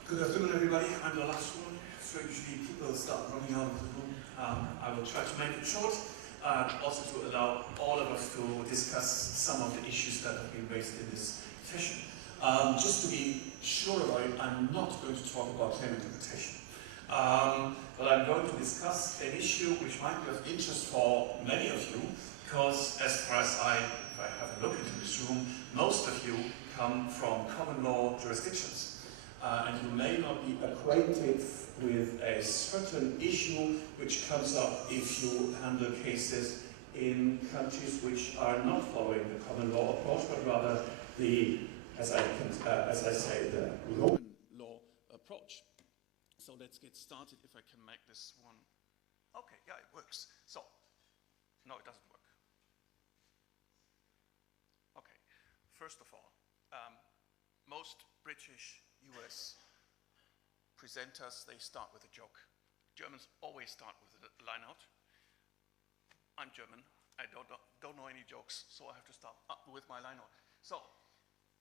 Good afternoon, everybody. I'm the last one, so usually people start running out of the room. I will try to make it short, also to allow all of us to discuss some of the issues that have been raised in this session. Just to be sure about it, I'm not going to talk about claim interpretation. But I'm going to discuss an issue which might be of interest for many of you, because as far as if I have a look into this room, most of you come from common law jurisdictions. And you may not be acquainted with a certain issue which comes up if you handle cases in countries which are not following the common law approach, but rather the, as I say, the Roman law approach. So let's get started if I can make this one. Okay, yeah, it works. So, no, it doesn't work. Okay, first of all, most British US presenters, they start with a joke. Germans always start with a line out. I'm German, I don't know any jokes, so I have to start up with my line out. So,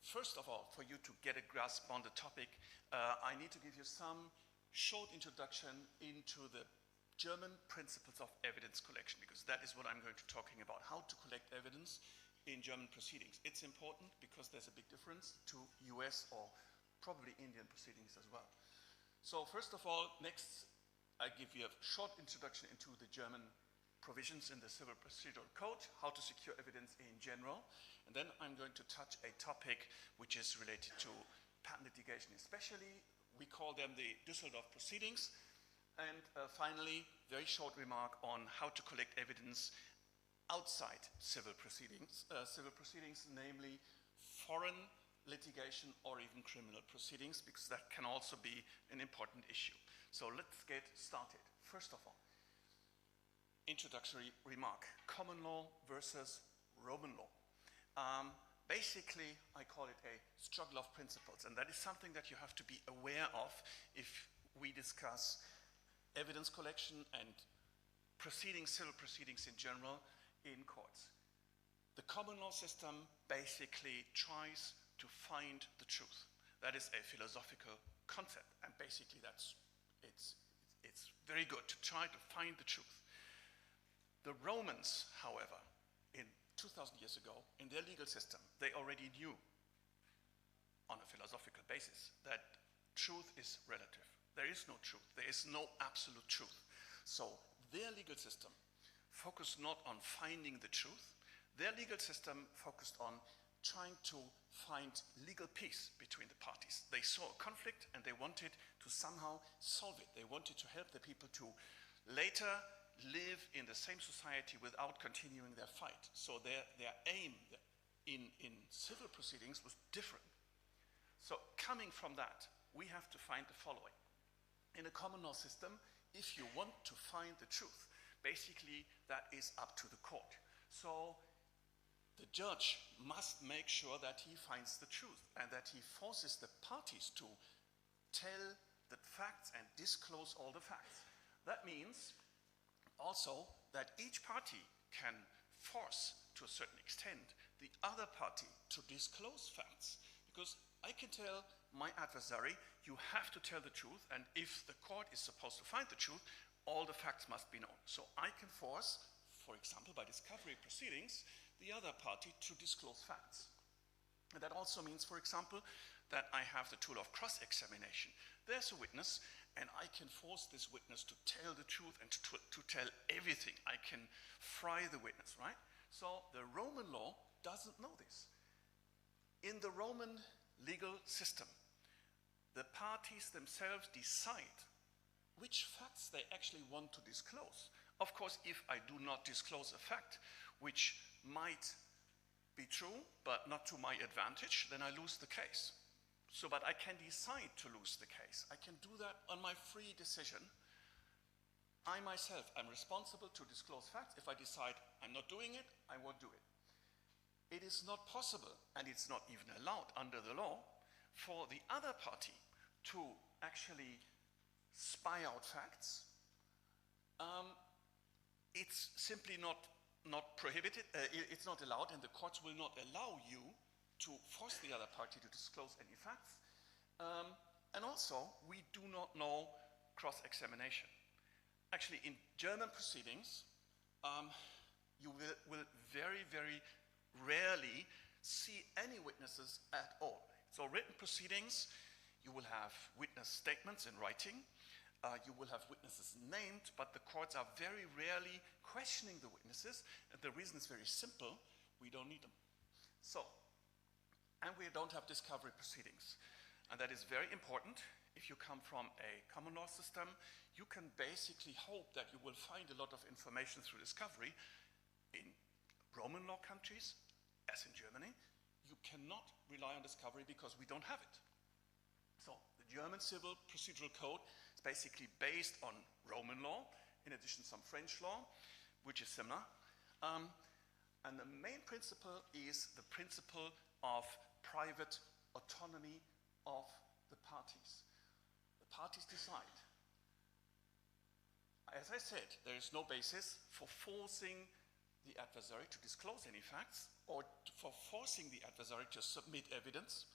first of all, for you to get a grasp on the topic, I need to give you some short introduction into the German principles of evidence collection, because that is what I'm going to be talking about, how to collect evidence in German proceedings. It's important because there's a big difference to US or probably Indian proceedings as well. So first of all, next I give you a short introduction into the German provisions in the Civil Procedural Code, how to secure evidence in general, and then I'm going to touch a topic which is related to patent litigation especially. We call them the Düsseldorf proceedings, and finally, very short remark on how to collect evidence outside civil proceedings, namely foreign litigation or even criminal proceedings, because that can also be an important issue. So let's get started. First of all, introductory remark, common law versus Roman law. Basically, I call it a struggle of principles, and that is something that you have to be aware of if we discuss evidence collection and proceedings, civil proceedings in general, in courts. The common law system basically tries to find the truth. That is a philosophical concept, and basically it's very good to try to find the truth. The Romans, however, in 2000 years ago, in their legal system, they already knew on a philosophical basis that truth is relative. There is no truth. There is no absolute truth. So their legal system focused not on finding the truth. Their legal system focused on trying to find legal peace between the parties. They saw a conflict and they wanted to somehow solve it. They wanted to help the people to later live in the same society without continuing their fight. So their aim in civil proceedings was different. So coming from that, we have to find the following. In a common law system, if you want to find the truth, basically that is up to the court. So the judge must make sure that he finds the truth and that he forces the parties to tell the facts and disclose all the facts. That means also that each party can force, to a certain extent, the other party to disclose facts. Because I can tell my adversary, you have to tell the truth, and if the court is supposed to find the truth, all the facts must be known. So I can force, for example, by discovery proceedings, the other party to disclose facts. And that also means, for example, that I have the tool of cross-examination. There's a witness, and I can force this witness to tell the truth and to tell everything. I can fry the witness, right? So the Roman law doesn't know this. In the Roman legal system, the parties themselves decide which facts they actually want to disclose. Of course, if I do not disclose a fact which might be true, but not to my advantage, then I lose the case. So, but I can decide to lose the case. I can do that on my free decision. I myself am responsible to disclose facts. If I decide I'm not doing it, I won't do it. It is not possible, and it's not even allowed under the law, for the other party to actually spy out facts. It's simply not prohibited, it's not allowed, and the courts will not allow you to force the other party to disclose any facts. And also, we do not know cross-examination. Actually, in German proceedings, you will very, very rarely see any witnesses at all. So written proceedings, you will have witness statements in writing, you will have witnesses named, but the courts are very rarely questioning the witnesses, and the reason is very simple: we don't need them. So, and we don't have discovery proceedings. And that is very important. If you come from a common law system, you can basically hope that you will find a lot of information through discovery. In Roman law countries, as in Germany, you cannot rely on discovery because we don't have it. So the German Civil Procedural Code is basically based on Roman law, in addition some French law, which is similar. And the main principle is the principle of private autonomy of the parties. The parties decide. As I said, there is no basis for forcing the adversary to disclose any facts or for forcing the adversary to submit evidence.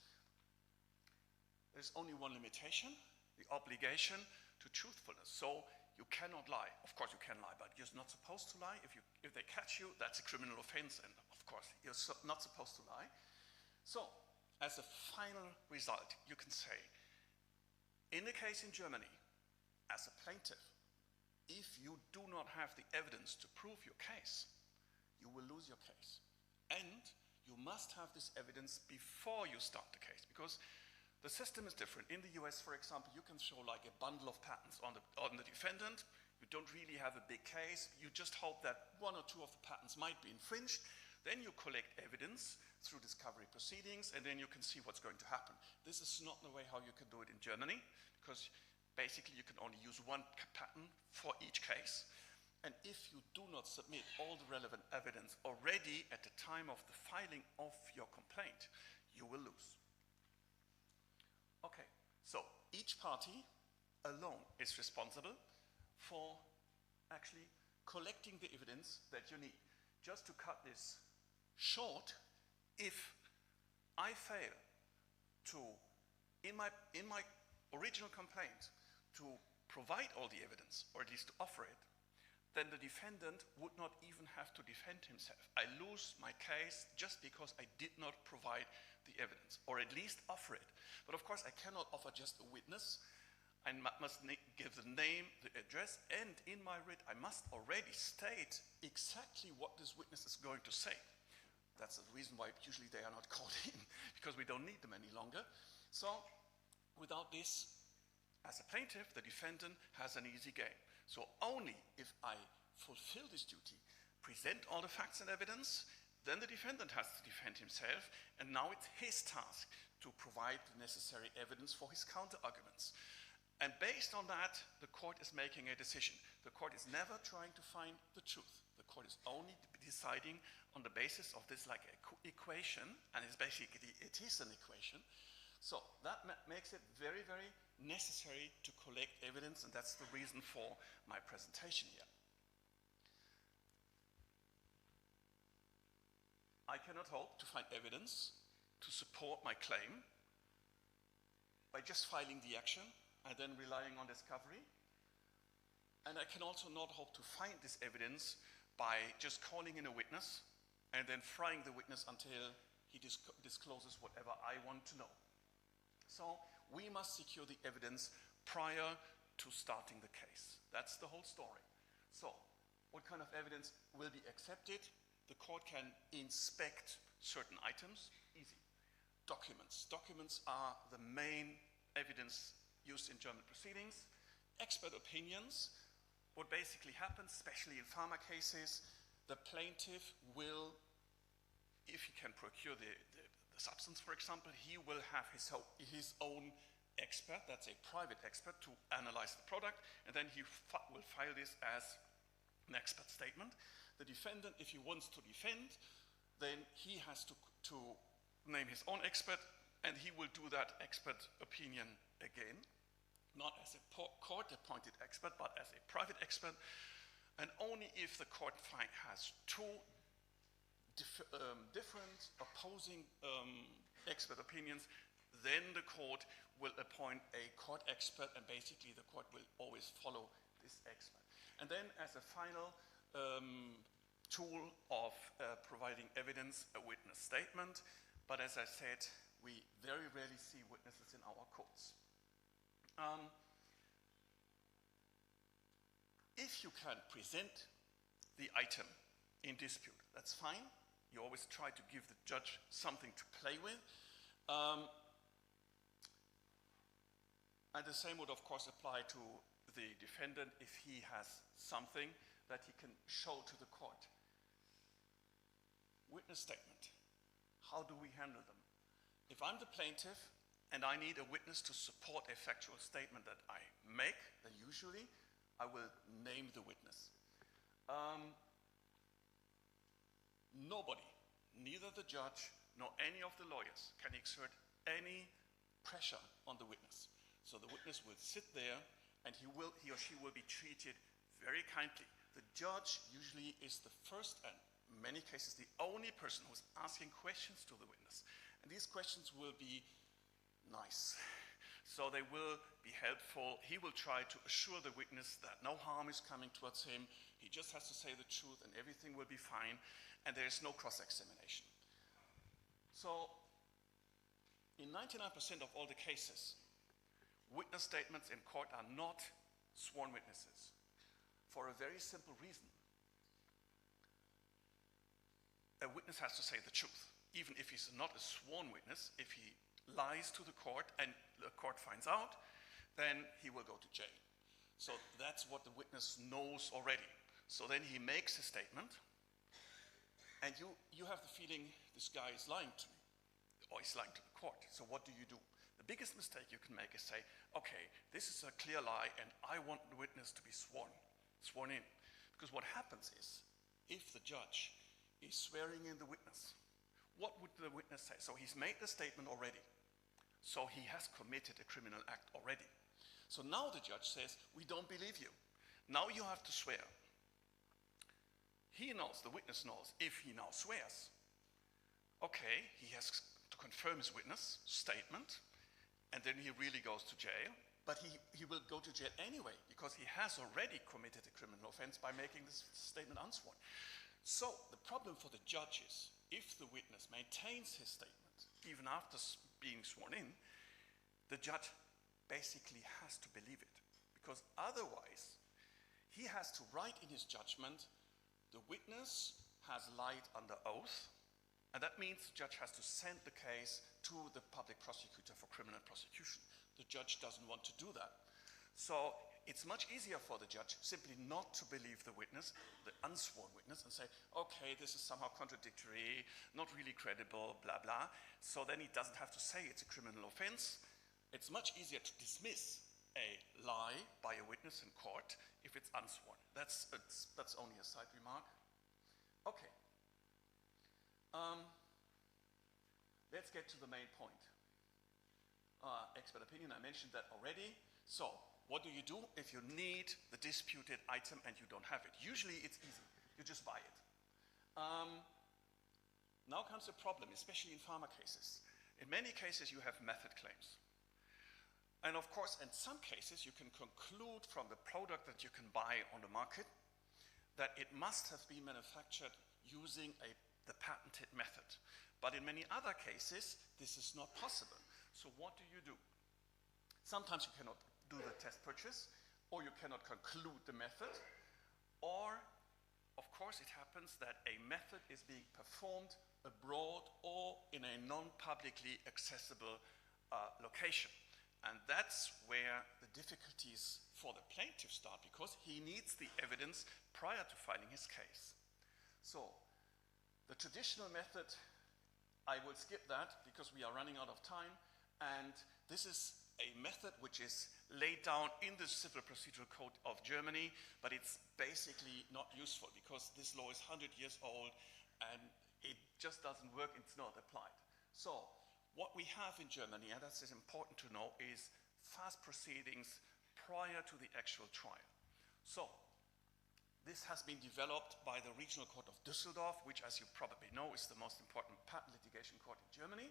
There's only one limitation: the obligation to truthfulness. So you cannot lie. Of course you can lie, but you're not supposed to lie. If they catch you, that's a criminal offense, and of course you're not supposed to lie. So, as a final result, you can say, in the case in Germany, as a plaintiff, if you do not have the evidence to prove your case, you will lose your case. And you must have this evidence before you start the case, because the system is different. In the US, for example, you can show like a bundle of patents on the defendant. You don't really have a big case. You just hope that one or two of the patents might be infringed. Then you collect evidence through discovery proceedings, and then you can see what's going to happen. This is not the way how you can do it in Germany, because basically you can only use one patent for each case. And if you do not submit all the relevant evidence already at the time of the filing of your complaint, you will lose. Okay, so each party alone is responsible for actually collecting the evidence that you need. Just to cut this short, if I fail to, in my original complaint, to provide all the evidence, or at least to offer it, then the defendant would not even have to defend himself. I lose my case just because I did not provide the evidence, or at least offer it. But of course, I cannot offer just a witness. I must give the name, the address, and in my writ, I must already state exactly what this witness is going to say. That's the reason why usually they are not called in, because we don't need them any longer. So, without this, as a plaintiff, the defendant has an easy game. So only if I fulfill this duty, present all the facts and evidence, then the defendant has to defend himself, and now it's his task to provide the necessary evidence for his counter-arguments. And based on that, the court is making a decision. The court is never trying to find the truth. The court is only deciding on the basis of this like equation, and it's basically, it is an equation. So that makes it very, very necessary to collect evidence, and that's the reason for my presentation here. I cannot hope to find evidence to support my claim by just filing the action and then relying on discovery. And I can also not hope to find this evidence by just calling in a witness and then frying the witness until he discloses whatever I want to know. So we must secure the evidence prior to starting the case. That's the whole story. So what kind of evidence will be accepted? The court can inspect certain items, easy. Documents. Documents are the main evidence used in German proceedings. Expert opinions. What basically happens, especially in pharma cases, the plaintiff will, if he can procure the substance, for example, he will have his own expert, that's a private expert, to analyze the product, and then he will file this as an expert statement. The defendant, if he wants to defend, then he has to name his own expert, and he will do that expert opinion again, not as a court-appointed expert, but as a private expert, and only if the court has two different opposing expert opinions, then the court will appoint a court expert, and basically the court will always follow this expert. And then as a final tool of providing evidence, a witness statement. But as I said, we very rarely see witnesses in our courts. If you can present the item in dispute, that's fine. You always try to give the judge something to play with. And the same would, of course, apply to the defendant if he has something that he can show to the court. Witness statement. How do we handle them? If I'm the plaintiff and I need a witness to support a factual statement that I make, then usually I will name the witness. Nobody, neither the judge nor any of the lawyers, can exert any pressure on the witness. So the witness will sit there and he or she will be treated very kindly. The judge usually is the first and in many cases the only person who's asking questions to the witness. And these questions will be nice. So they will be helpful. He will try to assure the witness that no harm is coming towards him. He just has to say the truth and everything will be fine. And there is no cross-examination. So in 99% of all the cases, witness statements in court are not sworn witnesses for a very simple reason. A witness has to say the truth, even if he's not a sworn witness. If he lies to the court and the court finds out, then he will go to jail. So that's what the witness knows already. So then he makes a statement, and you have the feeling this guy is lying to me, or he's lying to the court. So what do? The biggest mistake you can make is say, okay, this is a clear lie, and I want the witness to be sworn in. Because what happens is, if the judge is swearing in the witness, what would the witness say? So he's made the statement already. So he has committed a criminal act already. So now the judge says, we don't believe you. Now you have to swear. He knows, the witness knows, if he now swears, okay, he has to confirm his witness statement, and then he really goes to jail, but he will go to jail anyway, because he has already committed a criminal offense by making this statement unsworn. So the problem for the judge is, if the witness maintains his statement, even after being sworn in, the judge basically has to believe it, because otherwise he has to write in his judgment, the witness has lied under oath, and that means the judge has to send the case to the public prosecutor for criminal prosecution. The judge doesn't want to do that. So it's much easier for the judge simply not to believe the witness, the unsworn witness, and say, okay, this is somehow contradictory, not really credible, blah, blah. So then he doesn't have to say it's a criminal offense. It's much easier to dismiss a lie by a witness in court if it's unsworn. That's only a side remark. Okay. Let's get to the main point. Expert opinion, I mentioned that already. So, what do you do if you need the disputed item and you don't have it? Usually it's easy. You just buy it. Now comes the problem, especially in pharma cases. In many cases, you have method claims. And of course, in some cases, you can conclude from the product that you can buy on the market that it must have been manufactured using the patented method. But in many other cases, this is not possible. So what do? Sometimes you cannot do the test purchase, or you cannot conclude the method, or, of course, it happens that a method is being performed abroad or in a non-publicly accessible location. And that's where the difficulties for the plaintiff start, because he needs the evidence prior to filing his case. So, the traditional method, I will skip that because we are running out of time, and this is a method which is laid down in the Civil Procedural Code of Germany, but it's basically not useful because this law is 100 years old and it just doesn't work, it's not applied. So, what we have in Germany, and that's important to know, is fast proceedings prior to the actual trial. So, this has been developed by the Regional Court of Düsseldorf, which, as you probably know, is the most important patent litigation court in Germany.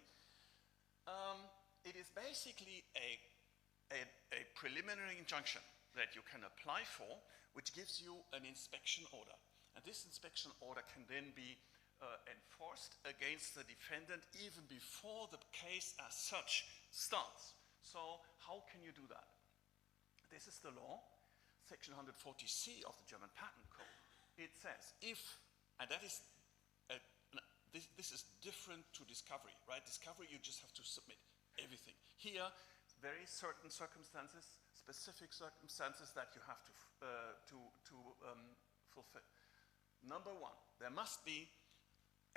It is basically a preliminary injunction that you can apply for, which gives you an inspection order. And this inspection order can then be enforced against the defendant even before the case as such starts. So how can you do that? This is the law, section 140C of the German Patent Code. It says if, and that is, this is different to discovery, right? Discovery, you just have to submit everything. Here, very certain circumstances, specific circumstances that you have to fulfill. Number one, there must be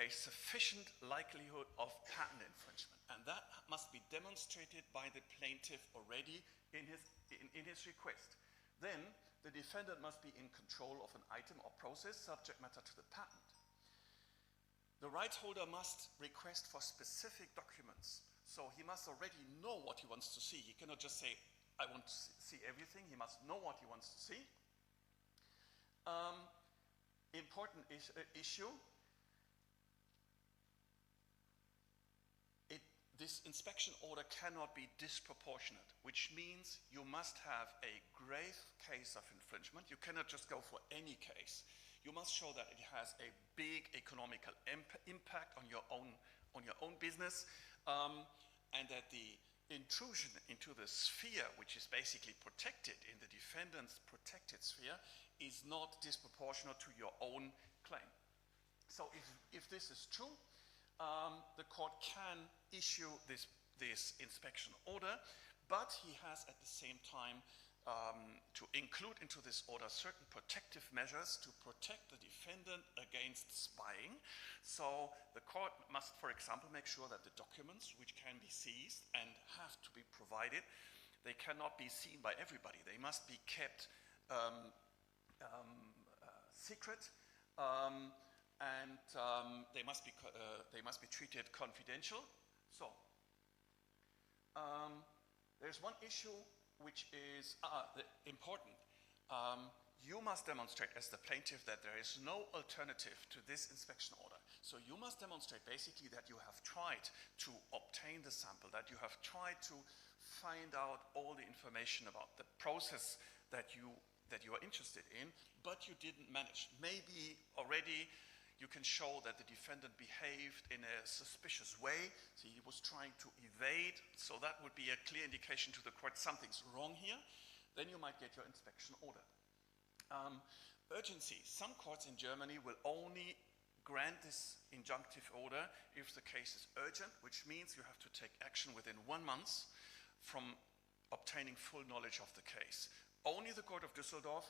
a sufficient likelihood of patent infringement, and that must be demonstrated by the plaintiff already in his request. Then, the defendant must be in control of an item or process subject matter to the patent. The rights holder must request for specific documents, so he must already know what he wants to see. He cannot just say, I want to see everything. He must know what he wants to see. Important issue. This inspection order cannot be disproportionate, which means you must have a grave case of infringement. You cannot just go for any case. You must show that it has a big economical impact on your own business, and that the intrusion into the sphere, which is basically protected in the defendant's protected sphere, is not disproportionate to your own claim. So if this is true, the court can issue this inspection order, but he has at the same time to include into this order certain protective measures to protect the defendant against spying. So the court must, for example, make sure that the documents which can be seized and have to be provided, they cannot be seen by everybody. They must be kept secret, and they must be treated confidential. So there's one issue which is important. You must demonstrate as the plaintiff that there is no alternative to this inspection order. So you must demonstrate basically that you have tried to obtain the sample, that you have tried to find out all the information about the process that you are interested in, but you didn't manage. Maybe already you can show that the defendant behaved in a suspicious way, so he was trying to evade, so that would be a clear indication to the court something's wrong here. Then you might get your inspection order. Urgency. Some courts in Germany will only grant this injunctive order if the case is urgent, which means you have to take action within 1 month from obtaining full knowledge of the case. Only the Court of Düsseldorf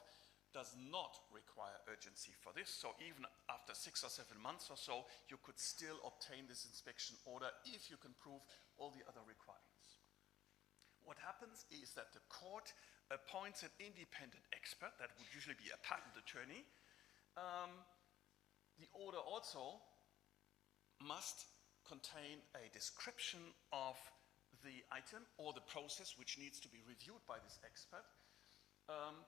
does not require urgency for this, so even after 6 or 7 months or so, you could still obtain this inspection order if you can prove all the other requirements. What happens is that the court appoints an independent expert, that would usually be a patent attorney. The order also must contain a description of the item or the process which needs to be reviewed by this expert.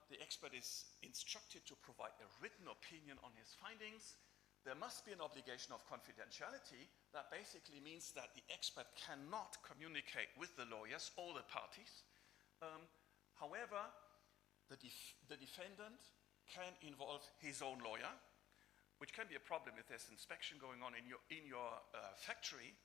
The expert is instructed to provide a written opinion on his findings. There must be an obligation of confidentiality. That basically means that the expert cannot communicate with the lawyers or the parties. However, the defendant can involve his own lawyer, which can be a problem if there's inspection going on in your factory.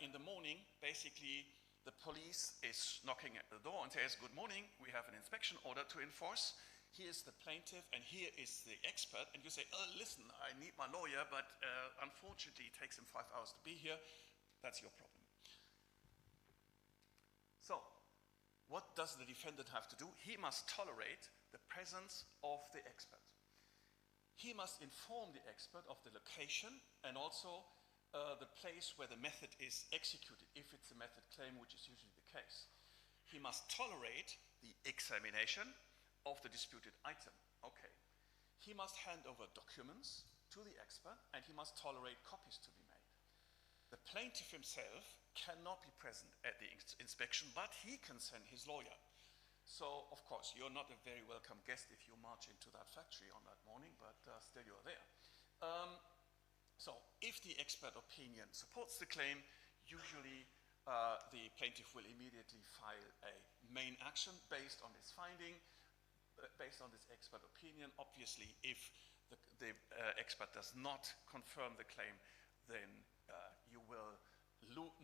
In the morning, basically, the police is knocking at the door and says, "Good morning, we have an inspection order to enforce. Here is the plaintiff and here is the expert." And you say, "Oh, listen, I need my lawyer, but unfortunately it takes him 5 hours to be here." That's your problem. So, what does the defendant have to do? He must tolerate the presence of the expert. He must inform the expert of the location and also the place where the method is executed, if it's a method claim, which is usually the case. He must tolerate the examination of the disputed item. Okay. He must hand over documents to the expert, and he must tolerate copies to be made. The plaintiff himself cannot be present at the inspection, but he can send his lawyer. So, of course, you're not a very welcome guest if you march into that factory on that morning, but still you're there. So, if the expert opinion supports the claim, usually the plaintiff will immediately file a main action based on this finding, based on this expert opinion. Obviously, if the expert does not confirm the claim, then you will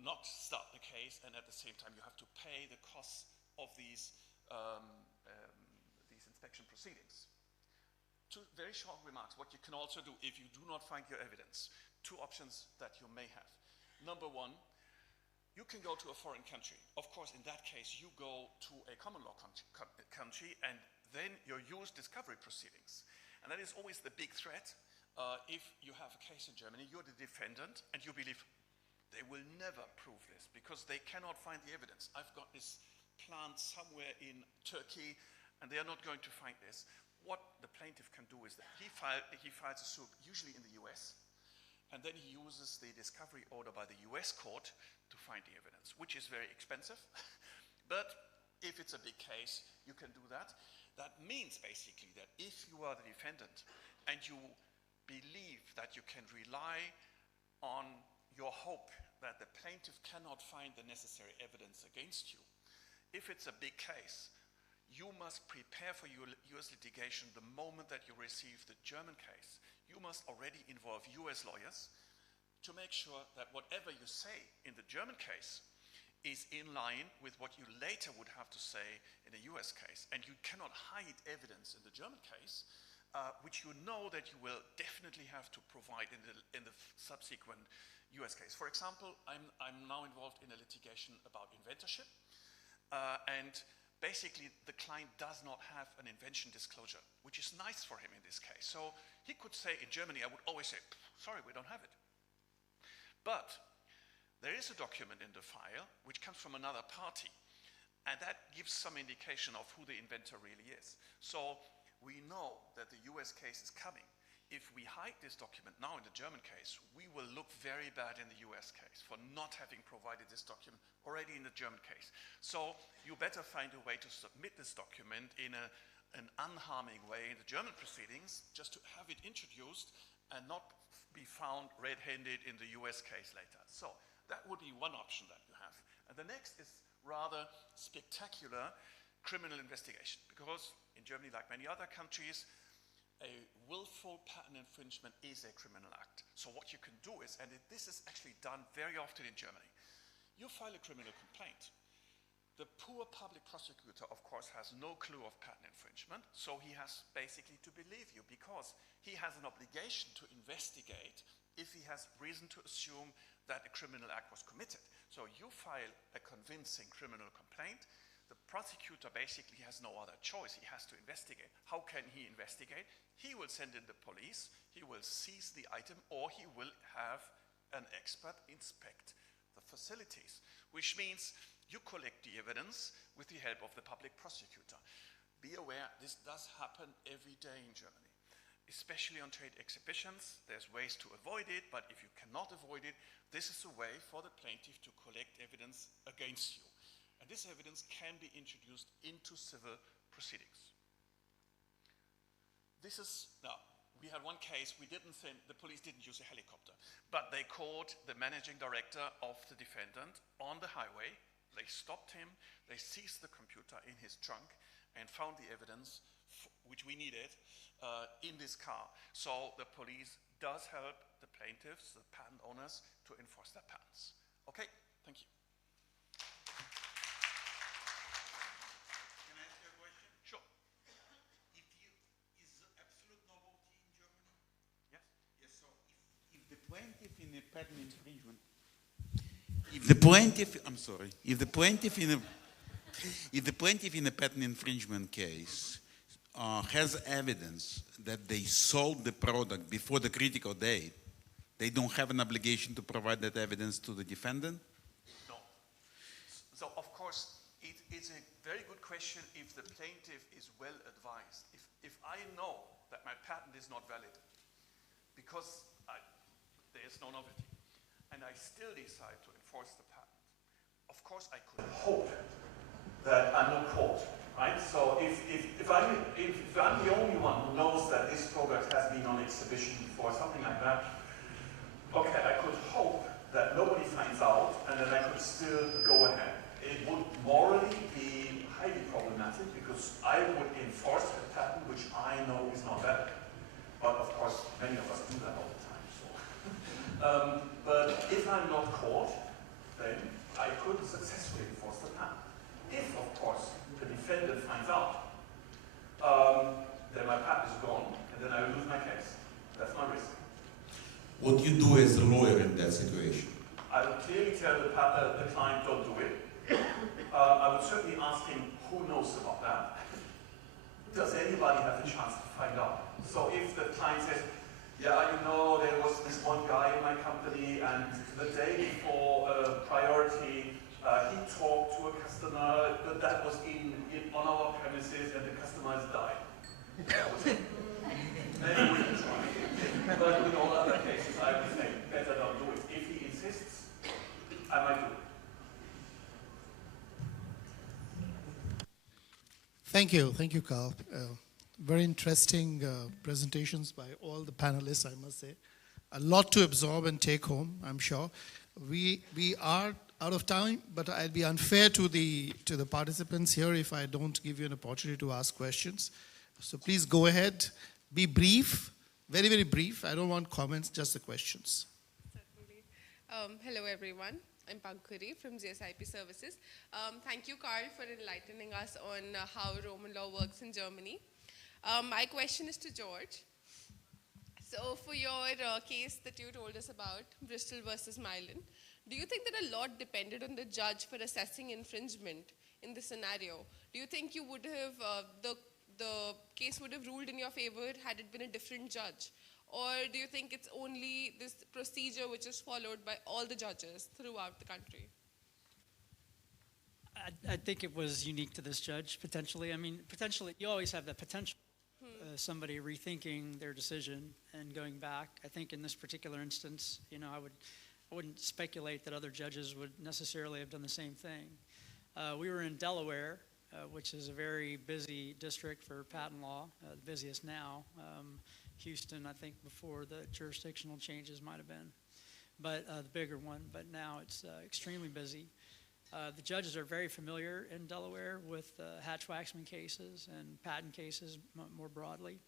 not start the case, and at the same time you have to pay the costs of these inspection proceedings. Two very short remarks. What you can also do if you do not find your evidence. Two options that you may have. Number one, you can go to a foreign country. Of course, in that case, you go to a common law country and then you use discovery proceedings. And that is always the big threat. If you have a case in Germany, you're the defendant and you believe they will never prove this because they cannot find the evidence. I've got this plant somewhere in Turkey and they are not going to find this. What the plaintiff can do is that he files a suit, usually in the US, and then he uses the discovery order by the US court to find the evidence, which is very expensive. But if it's a big case, you can do that. That means basically that if you are the defendant and you believe that you can rely on your hope that the plaintiff cannot find the necessary evidence against you, if it's a big case, you must prepare for your US litigation the moment that you receive the German case. You must already involve US lawyers to make sure that whatever you say in the German case is in line with what you later would have to say in a US case. And you cannot hide evidence in the German case, which you know that you will definitely have to provide in the subsequent US case. For example, I'm now involved in a litigation about inventorship, and basically, the client does not have an invention disclosure, which is nice for him in this case. So he could say in Germany, I would always say, sorry, we don't have it. But there is a document in the file which comes from another party, and that gives some indication of who the inventor really is. So we know that the US case is coming. If we hide this document now in the German case, we will look very bad in the US case for not having provided this document already in the German case. So you better find a way to submit this document in an unharming way in the German proceedings, just to have it introduced and not be found red-handed in the US case later. So that would be one option that you have. And the next is rather spectacular criminal investigation, because in Germany, like many other countries, a willful patent infringement is a criminal act. So what you can do is, and this is actually done very often in Germany, you file a criminal complaint. The poor public prosecutor, of course, has no clue of patent infringement, so he has basically to believe you because he has an obligation to investigate if he has reason to assume that a criminal act was committed. So you file a convincing criminal complaint. The prosecutor basically has no other choice. He has to investigate. How can he investigate? He will send in the police, he will seize the item, or he will have an expert inspect the facilities, which means you collect the evidence with the help of the public prosecutor. Be aware, this does happen every day in Germany. especially on trade exhibitions. There's ways to avoid it, but if you cannot avoid it, this is a way for the plaintiff to collect evidence against you. And this evidence can be introduced into civil proceedings. This is, now, we had one case, the police didn't use a helicopter, but they caught the managing director of the defendant on the highway. They stopped him, they seized the computer in his trunk and found the evidence which we needed in this car. So the police does help the plaintiffs, the patent owners, to enforce their patents. Okay, thank you. Can I ask you a question? Sure. Is absolute novelty in Germany? Yes. Yes, so if the plaintiff in a patent infringement, if the plaintiff in a patent infringement case has evidence that they sold the product before the critical date, they don't have an obligation to provide that evidence to the defendant? No. So, of course, it is a very good question if the plaintiff is well advised. If I know that my patent is not valid because there is no novelty, and I still decide to enforce the patent, of course I could hope that I'm not caught, right? So if I'm the only one who knows that this product has been on exhibition before, something like that, okay, I could hope that nobody finds out and then I could still go ahead. It would morally be highly problematic because I would enforce a patent which I know is not valid. But of course, many of us do that all the time. So. But if I'm not caught, then I could successfully enforce the patent. If, of course, the defendant finds out, then my patent is gone, and then I will lose my case. That's my risk. What do you do as a lawyer in that situation? I would clearly tell the client, don't do it. I would certainly ask him who knows about that. Does anybody have the chance to find out? So if the client says, yeah, you know, there was this one guy in my company, and the day before priority, he talked to a customer that was on our premises, and the customer has died. That was it. Then he wouldn't try. But in all other cases, I would say, better don't do it. If he insists, I might do it. Thank you, Carl. Very interesting presentations by all the panelists, I must say. A lot to absorb and take home, I'm sure. We are out of time, but I'd be unfair to the participants here if I don't give you an opportunity to ask questions. So please go ahead, be brief, very, very brief. I don't want comments, just the questions. Certainly. Hello, everyone. I'm Pankuri from GIPC Services. Thank you, Carl, for enlightening us on how Roman law works in Germany. My question is to George. So for your case that you told us about, Bristol versus Milan, do you think that a lot depended on the judge for assessing infringement in this scenario? Do you think you would have, the case would have ruled in your favor had it been a different judge? Or do you think it's only this procedure which is followed by all the judges throughout the country? I think it was unique to this judge, potentially. I mean, potentially, you always have that potential. Somebody rethinking their decision and going back. I think in this particular instance, you know, I wouldn't speculate that other judges would necessarily have done the same thing. We were in Delaware, which is a very busy district for patent law, the busiest now. Houston, I think, before the jurisdictional changes might have been, but the bigger one. But now it's extremely busy. The judges are very familiar in Delaware with Hatch-Waxman cases and patent cases more broadly.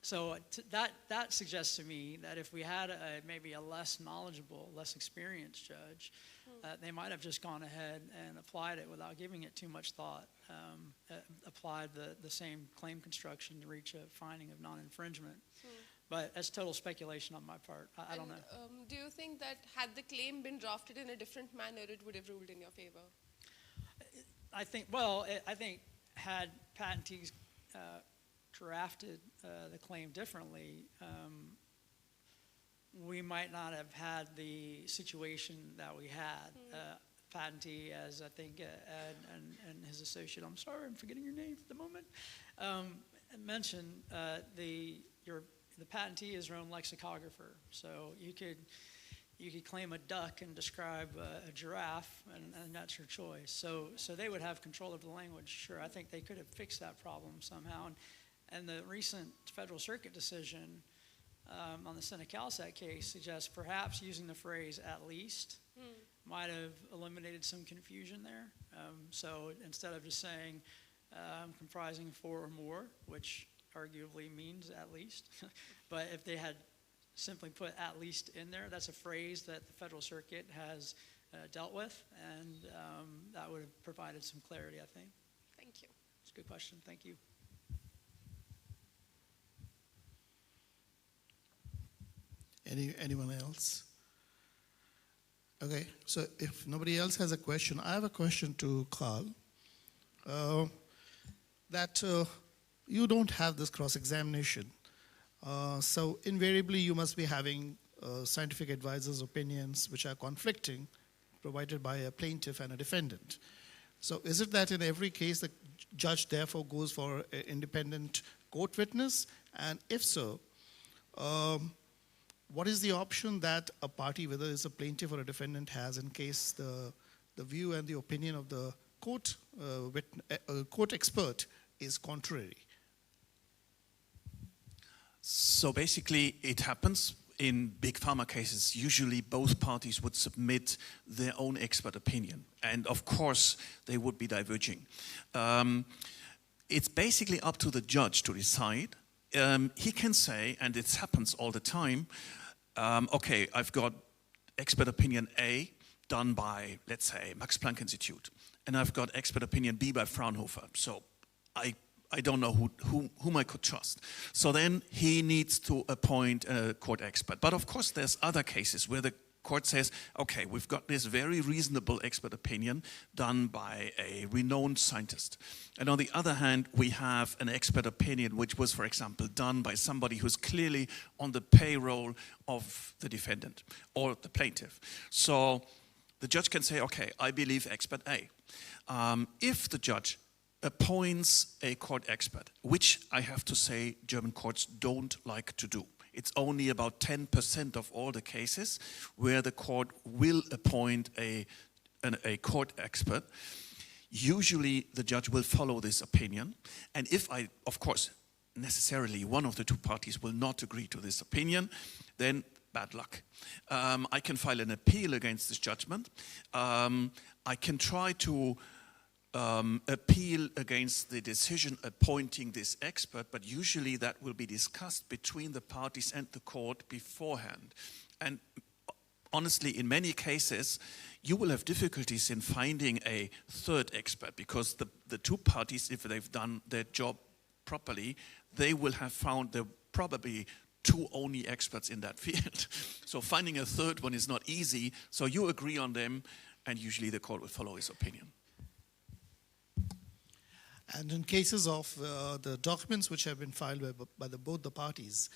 So that suggests to me that if we had maybe a less knowledgeable, less experienced judge, they might have just gone ahead and applied it without giving it too much thought, applied the same claim construction to reach a finding of non-infringement. But that's total speculation on my part. I don't know. Do you think that had the claim been drafted in a different manner, it would have ruled in your favor? I think had patentees drafted the claim differently, we might not have had the situation that we had. Patentee, as I think Ed and his associate, I'm sorry, I'm forgetting your name for the moment, mention, the patentee is your own lexicographer, so you could claim a duck and describe a giraffe, and that's your choice. So they would have control of the language. Sure, I think they could have fixed that problem somehow. And the recent Federal Circuit decision on the Senate-CalSat case suggests perhaps using the phrase "at least" might have eliminated some confusion there. So instead of just saying comprising 4 or more, which arguably means at least, but if they had simply put "at least" in there, that's a phrase that the Federal Circuit has dealt with, and that would have provided some clarity, I think. Thank you. It's a good question. Thank you. Anyone else? Okay, so if nobody else has a question, I have a question to Carl. That you don't have this cross-examination. So invariably you must be having scientific advisors' opinions which are conflicting, provided by a plaintiff and a defendant. So is it that in every case the judge therefore goes for an independent court witness? And if so, what is the option that a party, whether it's a plaintiff or a defendant, has in case the view and the opinion of the court expert is contrary? So basically, it happens in big pharma cases. Usually both parties would submit their own expert opinion. And of course, they would be diverging. It's basically up to the judge to decide. He can say, and it happens all the time, okay, I've got expert opinion A done by, let's say, Max Planck Institute. And I've got expert opinion B by Fraunhofer. So I don't know whom I could trust. So then he needs to appoint a court expert. But of course, there's other cases where the court says, okay, we've got this very reasonable expert opinion done by a renowned scientist. And on the other hand, we have an expert opinion which was, for example, done by somebody who's clearly on the payroll of the defendant or the plaintiff. So the judge can say, okay, I believe expert A. If the judge appoints a court expert, which I have to say German courts don't like to do. It's only about 10% of all the cases where the court will appoint a court expert. Usually the judge will follow this opinion. And if of course, necessarily one of the two parties will not agree to this opinion, then bad luck. I can file an appeal against this judgment. I can try to appeal against the decision appointing this expert, but usually that will be discussed between the parties and the court beforehand. And honestly, in many cases, you will have difficulties in finding a third expert because the two parties, if they've done their job properly, they will have found there probably two only experts in that field. So finding a third one is not easy. So you agree on them, and usually the court will follow his opinion. And in cases of the documents which have been filed by both the parties,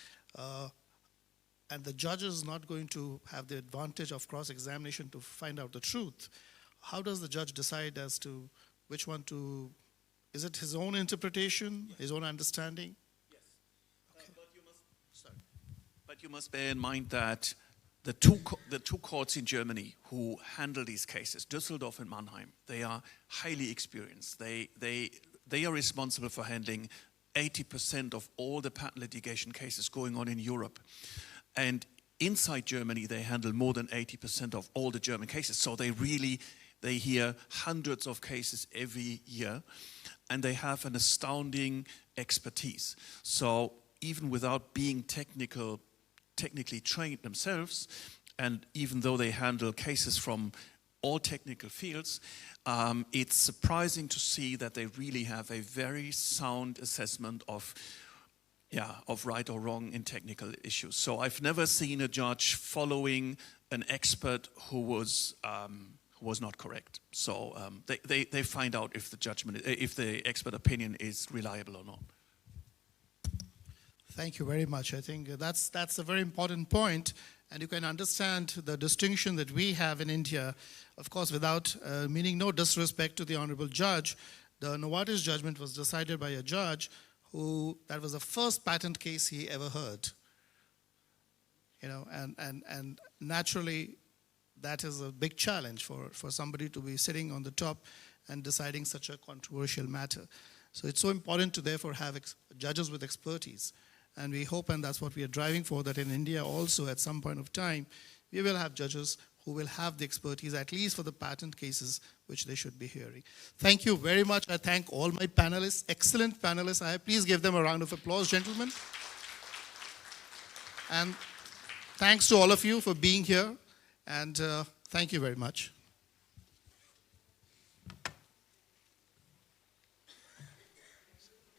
and the judge is not going to have the advantage of cross-examination to find out the truth, how does the judge decide as to which one to, is it his own interpretation, his own understanding? Yes, okay. But you must bear in mind that the two courts in Germany who handle these cases, Düsseldorf and Mannheim, they are highly experienced. They are responsible for handling 80% of all the patent litigation cases going on in Europe. And inside Germany, they handle more than 80% of all the German cases. So they hear hundreds of cases every year, and they have an astounding expertise. So even without being technically trained themselves, and even though they handle cases from all technical fields, it's surprising to see that they really have a very sound assessment of right or wrong in technical issues. So I've never seen a judge following an expert who was not correct. So they find out if the expert opinion is reliable or not. Thank you very much. I think that's a very important point, and you can understand the distinction that we have in India. Of course, without meaning no disrespect to the honorable judge, the Novartis judgment was decided by a judge that was the first patent case he ever heard. And naturally, that is a big challenge for somebody to be sitting on the top and deciding such a controversial matter. So it's so important to therefore have judges with expertise. And we hope, and that's what we are driving for, that in India also at some point of time, we will have judges who will have the expertise, at least for the patent cases, which they should be hearing. Thank you very much. I thank all my panelists, excellent panelists. Please give them a round of applause, gentlemen. And thanks to all of you for being here, and thank you very much.